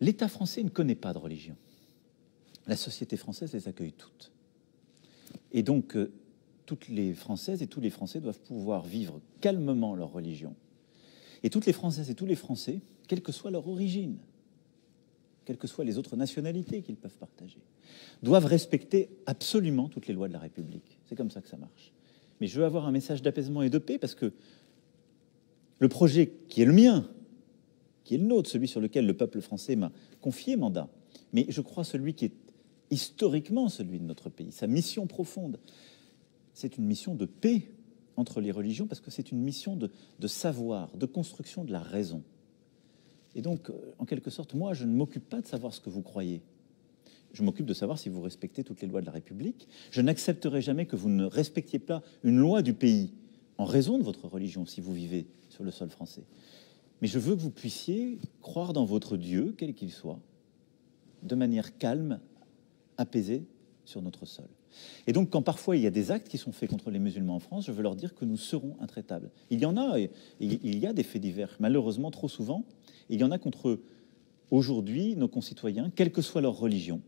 L'État français ne connaît pas de religion. La société française les accueille toutes. Et donc, toutes les Françaises et tous les Français doivent pouvoir vivre calmement leur religion. Et toutes les Françaises et tous les Français, quelle que soit leur origine, quelles que soient les autres nationalités qu'ils peuvent partager, doivent respecter absolument toutes les lois de la République. C'est comme ça que ça marche. Mais je veux avoir un message d'apaisement et de paix parce que le projet qui est le mien, qui est le nôtre, celui sur lequel le peuple français m'a confié mandat, mais je crois celui qui est historiquement celui de notre pays, sa mission profonde, c'est une mission de paix entre les religions parce que c'est une mission de savoir, de construction de la raison. Et donc, en quelque sorte, moi, je ne m'occupe pas de savoir ce que vous croyez. Je m'occupe de savoir si vous respectez toutes les lois de la République. Je n'accepterai jamais que vous ne respectiez pas une loi du pays en raison de votre religion si vous vivez sur le sol français. Mais je veux que vous puissiez croire dans votre Dieu, quel qu'il soit, de manière calme, apaisée sur notre sol. Et donc, quand parfois il y a des actes qui sont faits contre les musulmans en France, je veux leur dire que nous serons intraitables. Il y en a, et il y a des faits divers, malheureusement trop souvent. Il y en a contre, aujourd'hui, nos concitoyens, quelle que soit leur religion,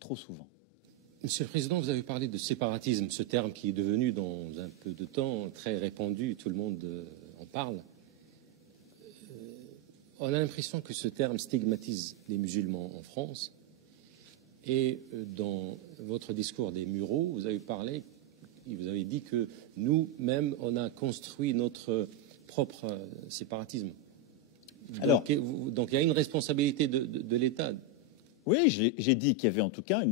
trop souvent. Monsieur le Président, vous avez parlé de séparatisme, ce terme qui est devenu dans un peu de temps très répandu, tout le monde en parle. On a l'impression que ce terme stigmatise les musulmans en France. Et dans votre discours des Mureaux, vous avez parlé, vous avez dit que nous-mêmes, on a construit notre propre séparatisme. Alors, donc il y a une responsabilité de l'État. Oui, j'ai dit qu'il y avait en tout cas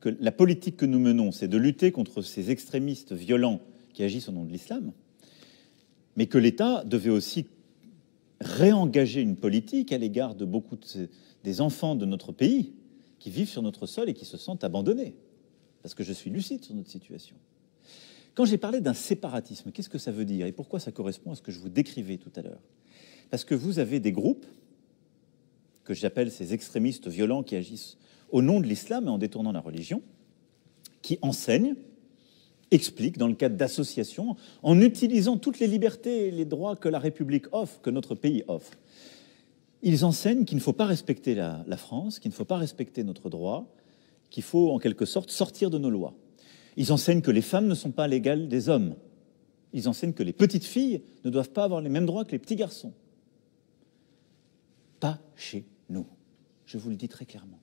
que la politique que nous menons, c'est de lutter contre ces extrémistes violents qui agissent au nom de l'islam, mais que l'État devait aussi réengager une politique à l'égard de beaucoup des enfants de notre pays qui vivent sur notre sol et qui se sentent abandonnés, parce que je suis lucide sur notre situation. Quand j'ai parlé d'un séparatisme, qu'est-ce que ça veut dire et pourquoi ça correspond à ce que je vous décrivais tout à l'heure? Parce que vous avez des groupes que j'appelle ces extrémistes violents qui agissent au nom de l'islam et en détournant la religion, qui enseignent, expliquent dans le cadre d'associations, en utilisant toutes les libertés et les droits que la République offre, que notre pays offre. Ils enseignent qu'il ne faut pas respecter la France, qu'il ne faut pas respecter notre droit, qu'il faut en quelque sorte sortir de nos lois. Ils enseignent que les femmes ne sont pas l'égale des hommes. Ils enseignent que les petites filles ne doivent pas avoir les mêmes droits que les petits garçons. Pas chez nous. Je vous le dis très clairement.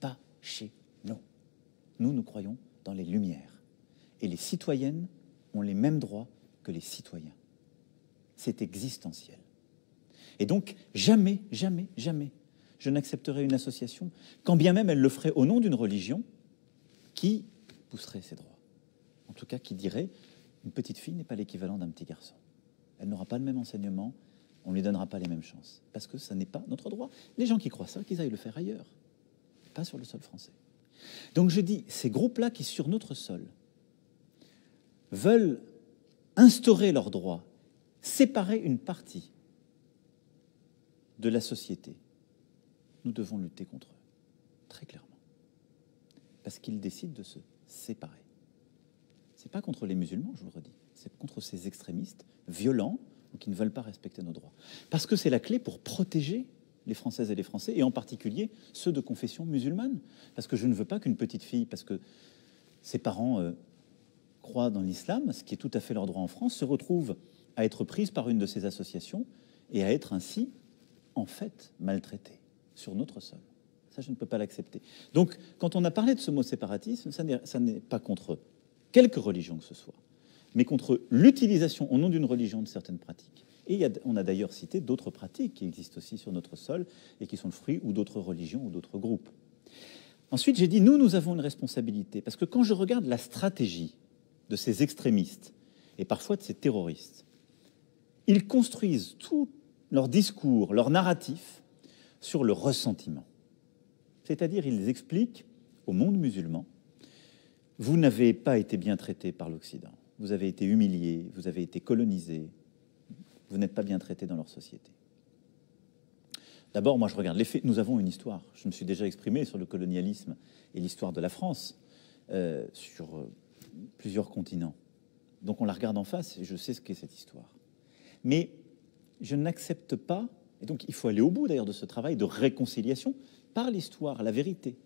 Pas chez nous. Nous croyons dans les Lumières. Et les citoyennes ont les mêmes droits que les citoyens. C'est existentiel. Et donc, jamais, jamais, jamais, je n'accepterai une association, quand bien même elle le ferait au nom d'une religion, qui pousserait ses droits. En tout cas, qui dirait, une petite fille n'est pas l'équivalent d'un petit garçon. Elle n'aura pas le même enseignement, on ne lui donnera pas les mêmes chances. Parce que ça n'est pas notre droit. Les gens qui croient ça, qu'ils aillent le faire ailleurs, pas sur le sol français. Donc je dis, ces groupes-là qui, sur notre sol, veulent instaurer leurs droits, séparer une partie de la société, nous devons lutter contre eux, très clairement. Parce qu'ils décident de se séparer. Ce n'est pas contre les musulmans, je vous le redis, c'est contre ces extrémistes violents ou qui ne veulent pas respecter nos droits. Parce que c'est la clé pour protéger les Françaises et les Français, et en particulier ceux de confession musulmane. Parce que je ne veux pas qu'une petite fille, parce que ses parents croient dans l'islam, ce qui est tout à fait leur droit en France, se retrouve à être prise par une de ces associations et à être ainsi, en fait, maltraitée sur notre sol. Ça, je ne peux pas l'accepter. Donc, quand on a parlé de ce mot séparatisme, ça n'est pas contre quelque religion que ce soit, mais contre l'utilisation au nom d'une religion de certaines pratiques. Et on a d'ailleurs cité d'autres pratiques qui existent aussi sur notre sol et qui sont le fruit ou d'autres religions ou d'autres groupes. Ensuite, j'ai dit, nous avons une responsabilité, parce que quand je regarde la stratégie de ces extrémistes et parfois de ces terroristes, ils construisent tout leur discours, leur narratif sur le ressentiment. C'est-à-dire, ils expliquent au monde musulman, vous n'avez pas été bien traité par l'Occident, vous avez été humilié, vous avez été colonisé, vous n'êtes pas bien traité dans leur société. D'abord, moi je regarde les faits, nous avons une histoire. Je me suis déjà exprimé sur le colonialisme et l'histoire de la France sur plusieurs continents. Donc on la regarde en face et je sais ce qu'est cette histoire. Mais je n'accepte pas, et donc il faut aller au bout d'ailleurs de ce travail de réconciliation par l'histoire, la vérité.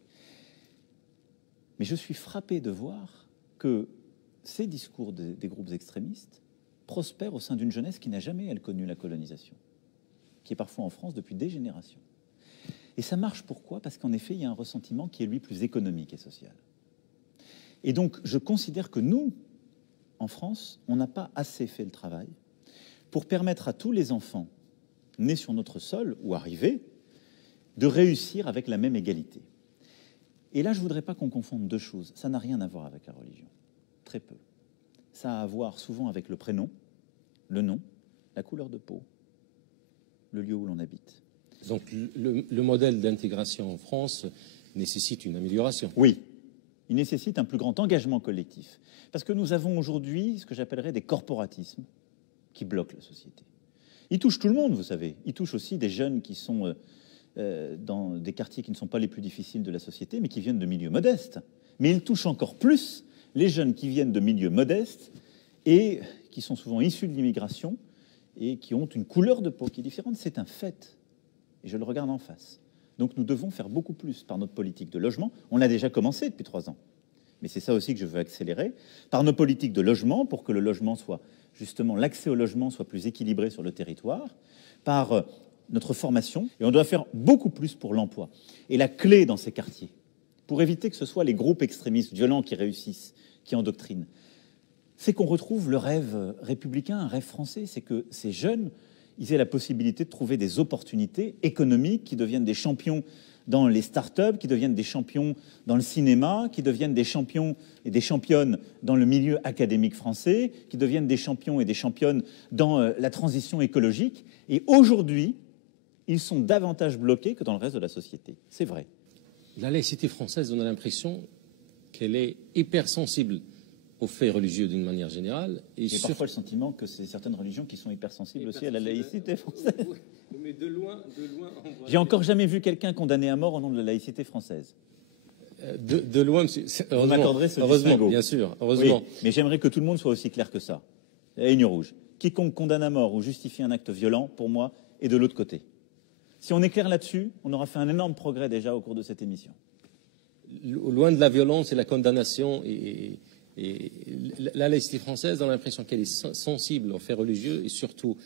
Mais je suis frappé de voir que ces discours des groupes extrémistes prospèrent au sein d'une jeunesse qui n'a jamais, elle, connu la colonisation, qui est parfois en France depuis des générations. Et ça marche pourquoi? Parce qu'en effet, il y a un ressentiment qui est, lui, plus économique et social. Et donc, je considère que nous, en France, on n'a pas assez fait le travail pour permettre à tous les enfants nés sur notre sol ou arrivés de réussir avec la même égalité. Et là, je ne voudrais pas qu'on confonde deux choses. Ça n'a rien à voir avec la religion, très peu. Ça a à voir souvent avec le prénom, le nom, la couleur de peau, le lieu où l'on habite. Donc le modèle d'intégration en France nécessite une amélioration. Oui, il nécessite un plus grand engagement collectif. Parce que nous avons aujourd'hui ce que j'appellerais des corporatismes qui bloquent la société. Ils touchent tout le monde, vous savez. Ils touchent aussi des jeunes qui sont dans des quartiers qui ne sont pas les plus difficiles de la société, mais qui viennent de milieux modestes. Mais ils touchent encore plus les jeunes qui viennent de milieux modestes et qui sont souvent issus de l'immigration et qui ont une couleur de peau qui est différente. C'est un fait. Et je le regarde en face. Donc nous devons faire beaucoup plus par notre politique de logement. On l'a déjà commencé depuis 3 ans. Mais c'est ça aussi que je veux accélérer. Par nos politiques de logement, pour que le logement soit, justement, l'accès au logement soit plus équilibré sur le territoire. Par notre formation. Et on doit faire beaucoup plus pour l'emploi. Et la clé dans ces quartiers, pour éviter que ce soit les groupes extrémistes violents qui réussissent, qui endoctrinent, c'est qu'on retrouve le rêve républicain, un rêve français. C'est que ces jeunes, ils aient la possibilité de trouver des opportunités économiques, qui deviennent des champions dans les startups, qui deviennent des champions dans le cinéma, qui deviennent des champions et des championnes dans le milieu académique français, qui deviennent des champions et des championnes dans la transition écologique. Et aujourd'hui, ils sont davantage bloqués que dans le reste de la société. C'est vrai. La laïcité française, on a l'impression qu'elle est hypersensible aux faits religieux d'une manière générale. Et j'ai parfois le sentiment que c'est certaines religions qui sont hypersensibles aussi à la laïcité française. Oui, mais de loin j'ai encore jamais vu quelqu'un condamné à mort au nom de la laïcité française. De loin, vous m'accorderez ce heureusement, distinguo. bien sûr, heureusement. Oui, mais j'aimerais que tout le monde soit aussi clair que ça. La ligne rouge. Quiconque condamne à mort ou justifie un acte violent, pour moi, est de l'autre côté. Si on est clair là-dessus, on aura fait un énorme progrès déjà au cours de cette émission. Loin de la violence et la condamnation, et la laïcité française, on a l'impression qu'elle est sensible aux faits religieux et surtout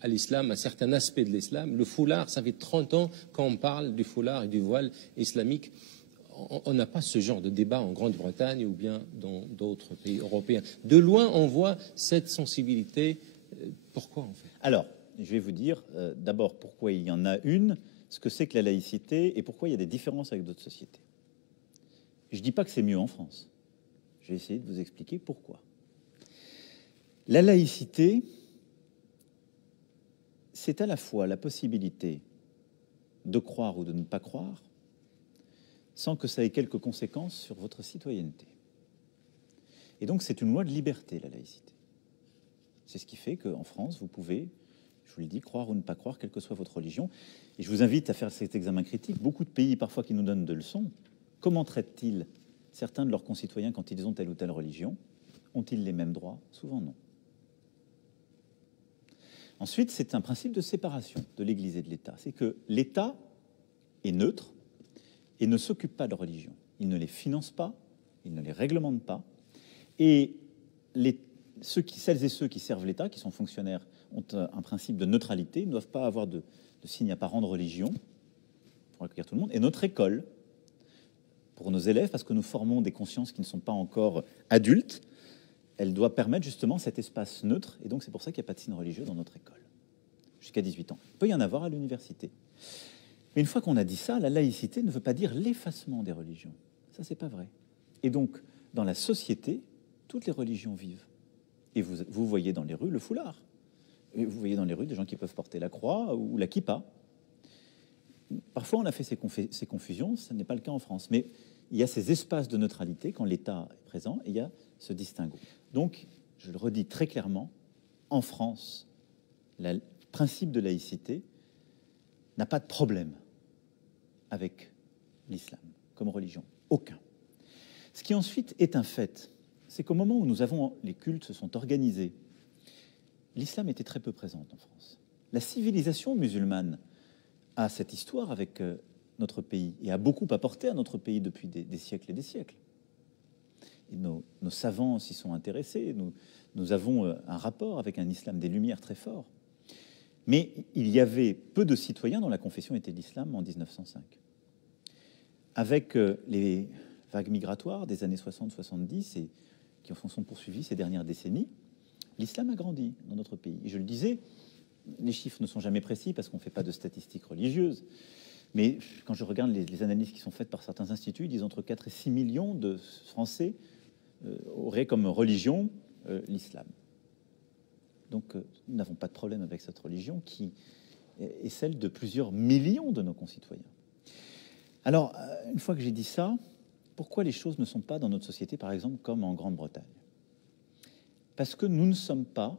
à l'islam, à certains aspects de l'islam. Le foulard, ça fait 30 ans qu'on parle du foulard et du voile islamique. On n'a pas ce genre de débat en Grande-Bretagne ou bien dans d'autres pays européens. De loin, on voit cette sensibilité. Pourquoi, en fait? Alors, je vais vous dire d'abord pourquoi il y en a une, ce que c'est que la laïcité et pourquoi il y a des différences avec d'autres sociétés. Je ne dis pas que c'est mieux en France. Je vais essayer de vous expliquer pourquoi. La laïcité, c'est à la fois la possibilité de croire ou de ne pas croire sans que ça ait quelques conséquences sur votre citoyenneté. Et donc, c'est une loi de liberté, la laïcité. C'est ce qui fait qu'en France, vous pouvez, je vous le dis, croire ou ne pas croire, quelle que soit votre religion. Et je vous invite à faire cet examen critique. Beaucoup de pays, parfois, qui nous donnent des leçons, comment traitent-ils certains de leurs concitoyens quand ils ont telle ou telle religion? Ont-ils les mêmes droits? Souvent, non. Ensuite, c'est un principe de séparation de l'Église et de l'État. C'est que l'État est neutre et ne s'occupe pas de religion. Il ne les finance pas, il ne les réglemente pas. Et celles et ceux qui servent l'État, qui sont fonctionnaires, ont un principe de neutralité. Ils ne doivent pas avoir de signe apparent de religion pour accueillir tout le monde. Et notre école, pour nos élèves, parce que nous formons des consciences qui ne sont pas encore adultes, elle doit permettre justement cet espace neutre. Et donc, c'est pour ça qu'il n'y a pas de signe religieux dans notre école, jusqu'à 18 ans. Il peut y en avoir à l'université. Mais une fois qu'on a dit ça, la laïcité ne veut pas dire l'effacement des religions. Ça, c'est pas vrai. Et donc, dans la société, toutes les religions vivent. Et vous voyez dans les rues le foulard. Et vous voyez dans les rues des gens qui peuvent porter la croix ou la kippa. Parfois, on a fait ces confusions. Ce n'est pas le cas en France. Mais il y a ces espaces de neutralité quand l'État est présent et il y a ce distinguo. Donc, je le redis très clairement, en France, le principe de laïcité n'a pas de problème avec l'islam comme religion. Aucun. Ce qui ensuite est un fait, c'est qu'au moment où les cultes se sont organisés, l'islam était très peu présente en France. La civilisation musulmane a cette histoire avec notre pays et a beaucoup apporté à notre pays depuis des siècles et des siècles. Et nos savants s'y sont intéressés. Nous avons un rapport avec un islam des Lumières très fort. Mais il y avait peu de citoyens dont la confession était l'islam en 1905. Avec les vagues migratoires des années 60-70 et qui se sont poursuivies ces dernières décennies, l'islam a grandi dans notre pays. Et je le disais, les chiffres ne sont jamais précis parce qu'on ne fait pas de statistiques religieuses. Mais quand je regarde les analyses qui sont faites par certains instituts, ils disent entre 4 et 6 millions de Français auraient comme religion l'islam. Donc nous n'avons pas de problème avec cette religion qui est celle de plusieurs millions de nos concitoyens. Alors, une fois que j'ai dit ça, pourquoi les choses ne sont pas dans notre société, par exemple, comme en Grande-Bretagne? Parce que nous ne sommes pas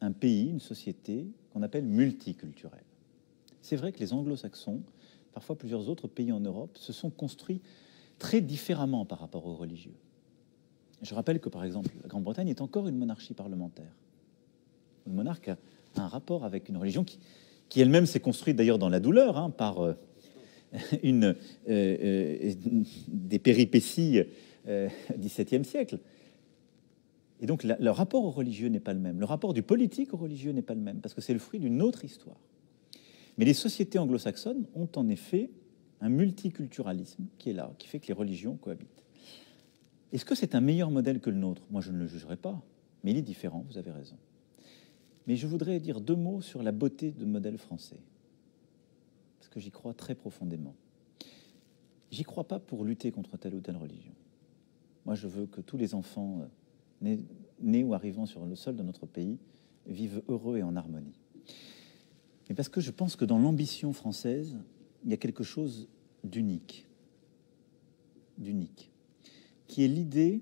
un pays, une société qu'on appelle multiculturelle. C'est vrai que les anglo-saxons, parfois plusieurs autres pays en Europe, se sont construits très différemment par rapport aux religieux. Je rappelle que, par exemple, la Grande-Bretagne est encore une monarchie parlementaire. Le monarque a un rapport avec une religion qui elle-même s'est construite d'ailleurs dans la douleur, par des péripéties XVIIe siècle. Et donc le rapport au religieux n'est pas le même. Le rapport du politique au religieux n'est pas le même, parce que c'est le fruit d'une autre histoire. Mais les sociétés anglo-saxonnes ont en effet un multiculturalisme qui est là, qui fait que les religions cohabitent. Est-ce que c'est un meilleur modèle que le nôtre? Moi, je ne le jugerai pas, mais il est différent, vous avez raison. Mais je voudrais dire 2 mots sur la beauté du modèle français, parce que j'y crois très profondément. J'y crois pas pour lutter contre telle ou telle religion. Moi, je veux que tous les enfants nés ou arrivant sur le sol de notre pays vivent heureux et en harmonie. Mais parce que je pense que dans l'ambition française, il y a quelque chose d'unique, qui est l'idée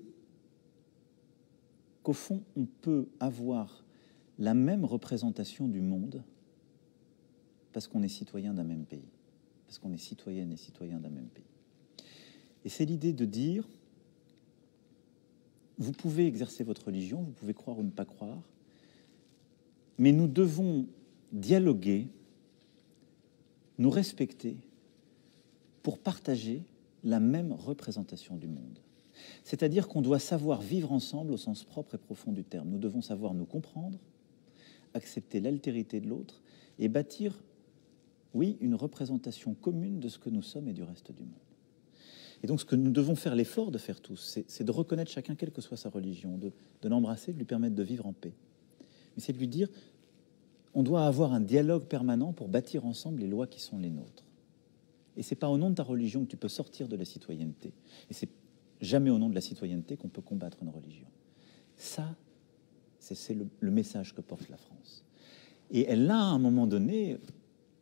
qu'au fond, on peut avoir la même représentation du monde parce qu'on est citoyen d'un même pays, parce qu'on est citoyenne et citoyen d'un même pays. Et c'est l'idée de dire, vous pouvez exercer votre religion, vous pouvez croire ou ne pas croire, mais nous devons dialoguer, nous respecter pour partager la même représentation du monde. C'est-à-dire qu'on doit savoir vivre ensemble au sens propre et profond du terme. Nous devons savoir nous comprendre, accepter l'altérité de l'autre et bâtir, oui, une représentation commune de ce que nous sommes et du reste du monde. Et donc ce que nous devons faire l'effort de faire tous, c'est de reconnaître chacun, quelle que soit sa religion, de l'embrasser, de lui permettre de vivre en paix. Mais c'est de lui dire, on doit avoir un dialogue permanent pour bâtir ensemble les lois qui sont les nôtres. Et c'est pas au nom de ta religion que tu peux sortir de la citoyenneté. Et c'est jamais au nom de la citoyenneté qu'on peut combattre une religion. Ça, c'est le message que porte la France. Et elle l'a, à un moment donné,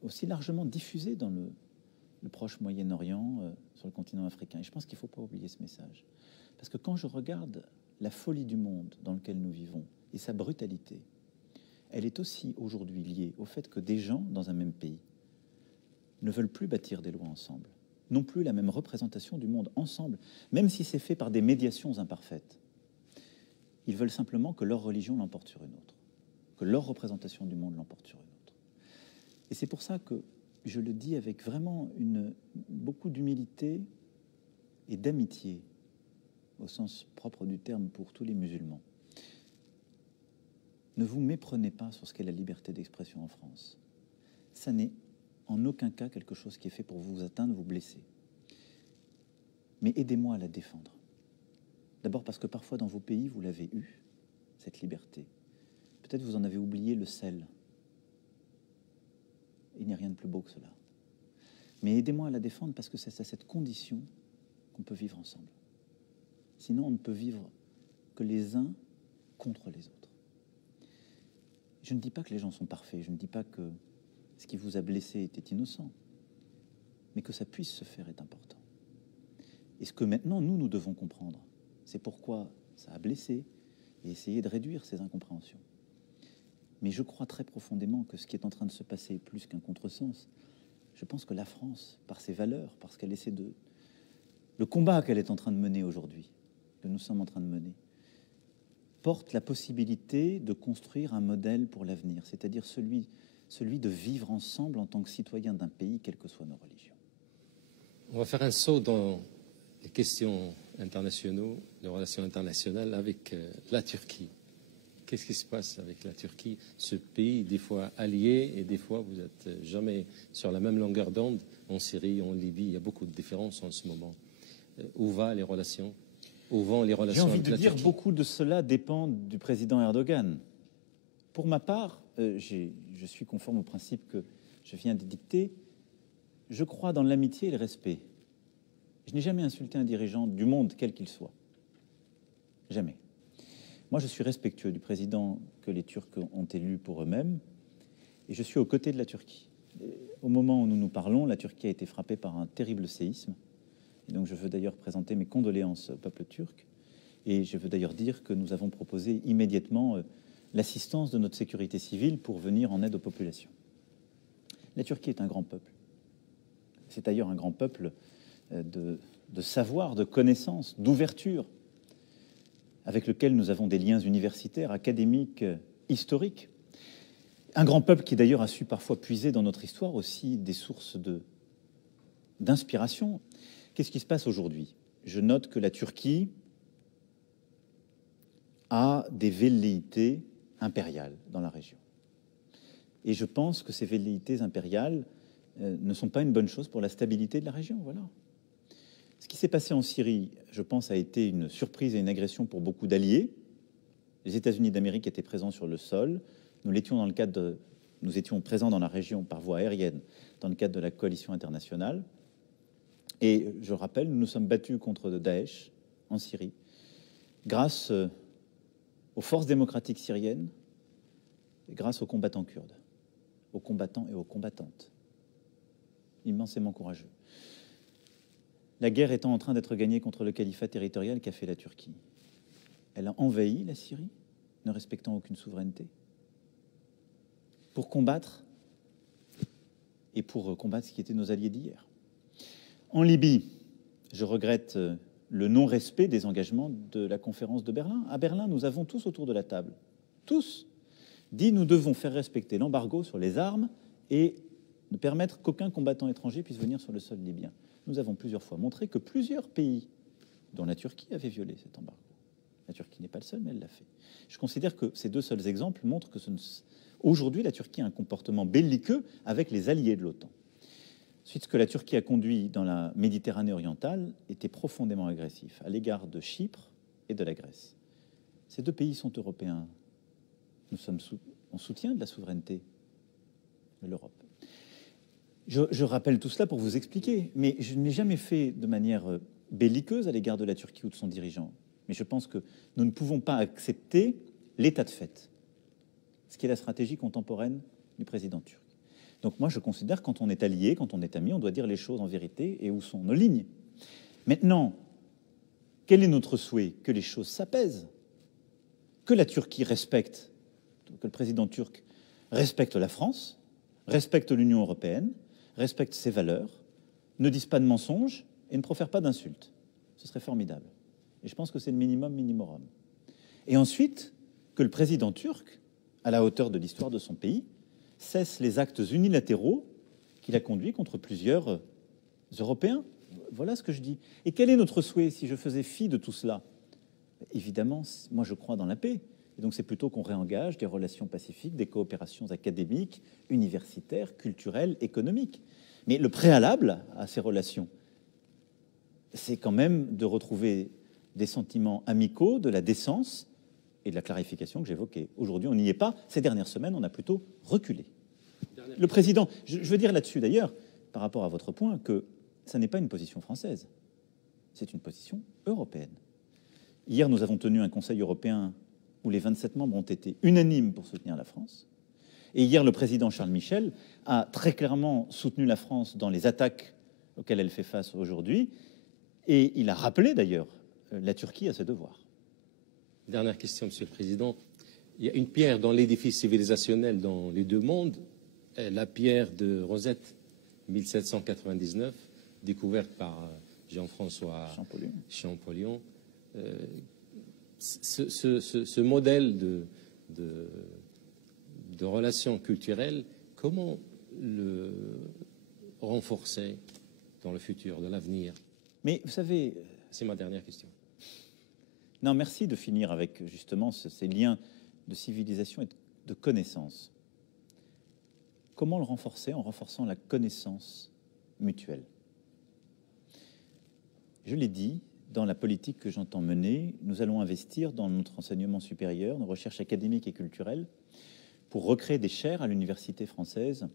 aussi largement diffusé dans le proche Moyen-Orient, sur le continent africain. Et je pense qu'il ne faut pas oublier ce message. Parce que quand je regarde la folie du monde dans lequel nous vivons et sa brutalité, elle est aussi aujourd'hui liée au fait que des gens dans un même pays ne veulent plus bâtir des lois ensemble, non plus la même représentation du monde ensemble, même si c'est fait par des médiations imparfaites. Ils veulent simplement que leur religion l'emporte sur une autre, que leur représentation du monde l'emporte sur une autre. Et c'est pour ça que je le dis avec vraiment beaucoup d'humilité et d'amitié, au sens propre du terme pour tous les musulmans. Ne vous méprenez pas sur ce qu'est la liberté d'expression en France. Ça n'est en aucun cas quelque chose qui est fait pour vous atteindre, vous blesser. Mais aidez-moi à la défendre. D'abord parce que parfois dans vos pays, vous l'avez eue, cette liberté. Peut-être vous en avez oublié le sel. Il n'y a rien de plus beau que cela. Mais aidez-moi à la défendre parce que c'est à cette condition qu'on peut vivre ensemble. Sinon, on ne peut vivre que les uns contre les autres. Je ne dis pas que les gens sont parfaits, je ne dis pas que ce qui vous a blessé était innocent, mais que ça puisse se faire est important. Et ce que maintenant, nous devons comprendre, c'est pourquoi ça a blessé et essayer de réduire ces incompréhensions. Mais je crois très profondément que ce qui est en train de se passer est plus qu'un contresens. Je pense que la France, par ses valeurs, parce qu'elle essaie de... Le combat qu'elle est en train de mener aujourd'hui, que nous sommes en train de mener, porte la possibilité de construire un modèle pour l'avenir, c'est-à-dire celui de vivre ensemble en tant que citoyens d'un pays, quelles que soient nos religions. On va faire un saut dans les questions internationales, les relations internationales avec la Turquie. Qu'est-ce qui se passe avec la Turquie, ce pays des fois allié et des fois vous n'êtes jamais sur la même longueur d'onde? En Syrie, en Libye, il y a beaucoup de différences en ce moment. Où vont les relations J'ai envie de dire Turquie? beaucoup de cela dépend du président Erdogan. Pour ma part, je suis conforme au principe que je viens d'édicter. Je crois dans l'amitié et le respect. Je n'ai jamais insulté un dirigeant du monde, quel qu'il soit. Jamais. Moi, je suis respectueux du président que les Turcs ont élu pour eux-mêmes et je suis aux côtés de la Turquie. Au moment où nous nous parlons, la Turquie a été frappée par un terrible séisme. Et donc, je veux d'ailleurs présenter mes condoléances au peuple turc. Et je veux d'ailleurs dire que nous avons proposé immédiatement l'assistance de notre sécurité civile pour venir en aide aux populations. La Turquie est un grand peuple. C'est d'ailleurs un grand peuple de savoir, de connaissance, d'ouverture, avec lequel nous avons des liens universitaires, académiques, historiques. Un grand peuple qui d'ailleurs a su parfois puiser dans notre histoire aussi des sources d'inspiration. Qu'est-ce qui se passe aujourd'hui? Je note que la Turquie a des velléités impériales dans la région. Et je pense que ces velléités impériales ne sont pas une bonne chose pour la stabilité de la région. Voilà. Ce qui s'est passé en Syrie, je pense, a été une surprise et une agression pour beaucoup d'alliés. Les États-Unis d'Amérique étaient présents sur le sol. Nous étions présents dans la région par voie aérienne dans le cadre de la coalition internationale. Et je rappelle, nous nous sommes battus contre Daesh en Syrie grâce aux forces démocratiques syriennes et grâce aux combattants kurdes, aux combattants et aux combattantes. Immensément courageux. La guerre étant en train d'être gagnée contre le califat territorial qu'a fait la Turquie. Elle a envahi la Syrie, ne respectant aucune souveraineté, pour combattre ce qui étaient nos alliés d'hier. En Libye, je regrette le non-respect des engagements de la conférence de Berlin. À Berlin, nous avons tous autour de la table, tous, dit nous devons faire respecter l'embargo sur les armes et ne permettre qu'aucun combattant étranger puisse venir sur le sol libyen. Nous avons plusieurs fois montré que plusieurs pays, dont la Turquie, avaient violé cet embargo. La Turquie n'est pas le seul, mais elle l'a fait. Je considère que ces deux seuls exemples montrent que aujourd'hui, la Turquie a un comportement belliqueux avec les alliés de l'OTAN. Ensuite, ce que la Turquie a conduit dans la Méditerranée orientale était profondément agressif à l'égard de Chypre et de la Grèce. Ces deux pays sont européens. Nous sommes en soutien de la souveraineté de l'Europe. Je rappelle tout cela pour vous expliquer, mais je ne l'ai jamais fait de manière belliqueuse à l'égard de la Turquie ou de son dirigeant. Mais je pense que nous ne pouvons pas accepter l'état de fait, ce qui est la stratégie contemporaine du président turc. Donc moi, je considère que quand on est allié, quand on est ami, on doit dire les choses en vérité et où sont nos lignes. Maintenant, quel est notre souhait? Que les choses s'apaisent, que la Turquie respecte, que le président turc respecte la France, respecte l'Union européenne, respecte ses valeurs, ne dise pas de mensonges et ne profère pas d'insultes. Ce serait formidable. Et je pense que c'est le minimum minimorum. Et ensuite, que le président turc, à la hauteur de l'histoire de son pays, cesse les actes unilatéraux qu'il a conduits contre plusieurs Européens. Voilà ce que je dis. Et quel est notre souhait si je faisais fi de tout cela? Évidemment, moi je crois dans la paix. Et donc c'est plutôt qu'on réengage des relations pacifiques, des coopérations académiques, universitaires, culturelles, économiques. Mais le préalable à ces relations, c'est quand même de retrouver des sentiments amicaux, de la décence et de la clarification que j'évoquais. Aujourd'hui, on n'y est pas. Ces dernières semaines, on a plutôt reculé. Le président, je veux dire là-dessus d'ailleurs, par rapport à votre point, que ça n'est pas une position française, c'est une position européenne. Hier, nous avons tenu un Conseil européen où les 27 membres ont été unanimes pour soutenir la France. Et hier, le président Charles Michel a très clairement soutenu la France dans les attaques auxquelles elle fait face aujourd'hui. Et il a rappelé d'ailleurs la Turquie à ses devoirs. Dernière question, Monsieur le Président. Il y a une pierre dans l'édifice civilisationnel dans les deux mondes, la pierre de Rosette, 1799, découverte par Jean-François Champollion. Ce modèle de relations culturelles, comment le renforcer dans le futur, de l'avenir? Mais vous savez... C'est ma dernière question. Non, merci de finir avec justement ces liens de civilisation et de connaissance. Comment le renforcer? En renforçant la connaissance mutuelle. Je l'ai dit, dans la politique que j'entends mener, nous allons investir dans notre enseignement supérieur, nos recherches académiques et culturelles, pour recréer des chaires à l'université française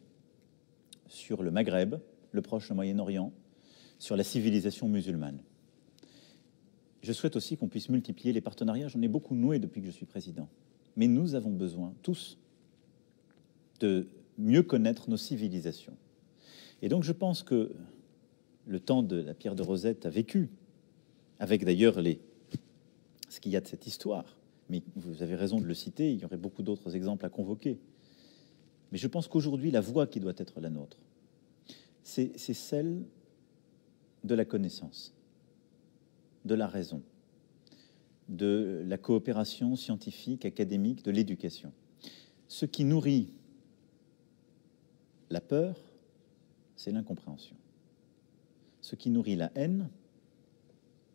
sur le Maghreb, le Proche, le Moyen-Orient, sur la civilisation musulmane. Je souhaite aussi qu'on puisse multiplier les partenariats. J'en ai beaucoup noué depuis que je suis président. Mais nous avons besoin, tous, de mieux connaître nos civilisations. Et donc je pense que le temps de la pierre de Rosette a vécu, avec d'ailleurs ce qu'il y a de cette histoire. Mais vous avez raison de le citer, il y aurait beaucoup d'autres exemples à convoquer. Mais je pense qu'aujourd'hui, la voie qui doit être la nôtre, c'est celle de la connaissance, de la raison, de la coopération scientifique, académique, de l'éducation. Ce qui nourrit la peur, c'est l'incompréhension. Ce qui nourrit la haine,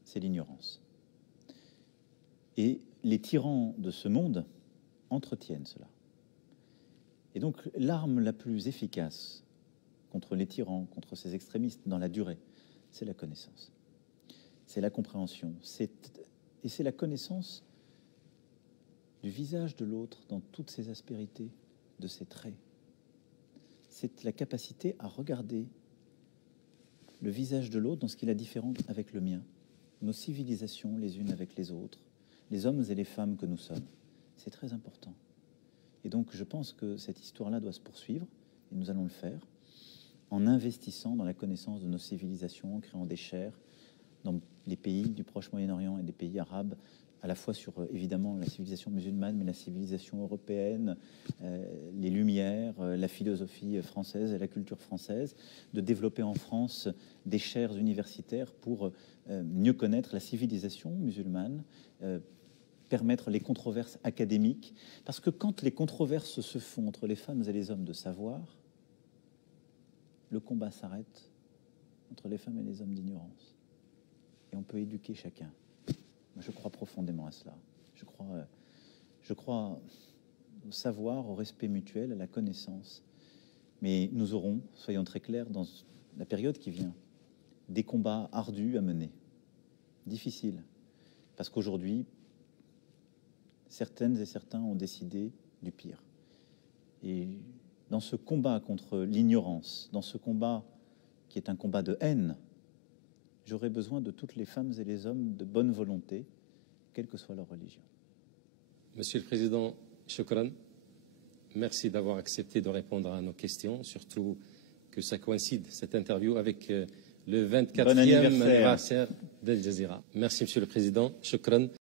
c'est l'ignorance. Et les tyrans de ce monde entretiennent cela. Et donc l'arme la plus efficace contre les tyrans, contre ces extrémistes dans la durée, c'est la connaissance. C'est la compréhension. Et c'est la connaissance du visage de l'autre dans toutes ses aspérités, de ses traits. C'est la capacité à regarder le visage de l'autre dans ce qu'il a différent avec le mien. Nos civilisations les unes avec les autres, les hommes et les femmes que nous sommes. C'est très important. Et donc je pense que cette histoire-là doit se poursuivre, et nous allons le faire, en investissant dans la connaissance de nos civilisations, en créant des chaires dans les pays du Proche Moyen-Orient et des pays arabes, à la fois sur, évidemment, la civilisation musulmane, mais la civilisation européenne, les Lumières, la philosophie française et la culture française, de développer en France des chaires universitaires pour mieux connaître la civilisation musulmane, permettre les controverses académiques, parce que quand les controverses se font entre les femmes et les hommes de savoir, le combat s'arrête entre les femmes et les hommes d'ignorance. Et on peut éduquer chacun. Moi, je crois profondément à cela. Je crois au savoir, au respect mutuel, à la connaissance. Mais nous aurons, soyons très clairs, dans la période qui vient, des combats ardus à mener, difficiles. Parce qu'aujourd'hui, certaines et certains ont décidé du pire. Et dans ce combat contre l'ignorance, dans ce combat qui est un combat de haine, j'aurai besoin de toutes les femmes et les hommes de bonne volonté, quelle que soit leur religion. Monsieur le Président, shukran. Merci d'avoir accepté de répondre à nos questions, surtout que ça coïncide, cette interview, avec le 24e anniversaire d'Al Jazeera. Merci, Monsieur le Président. Shukran.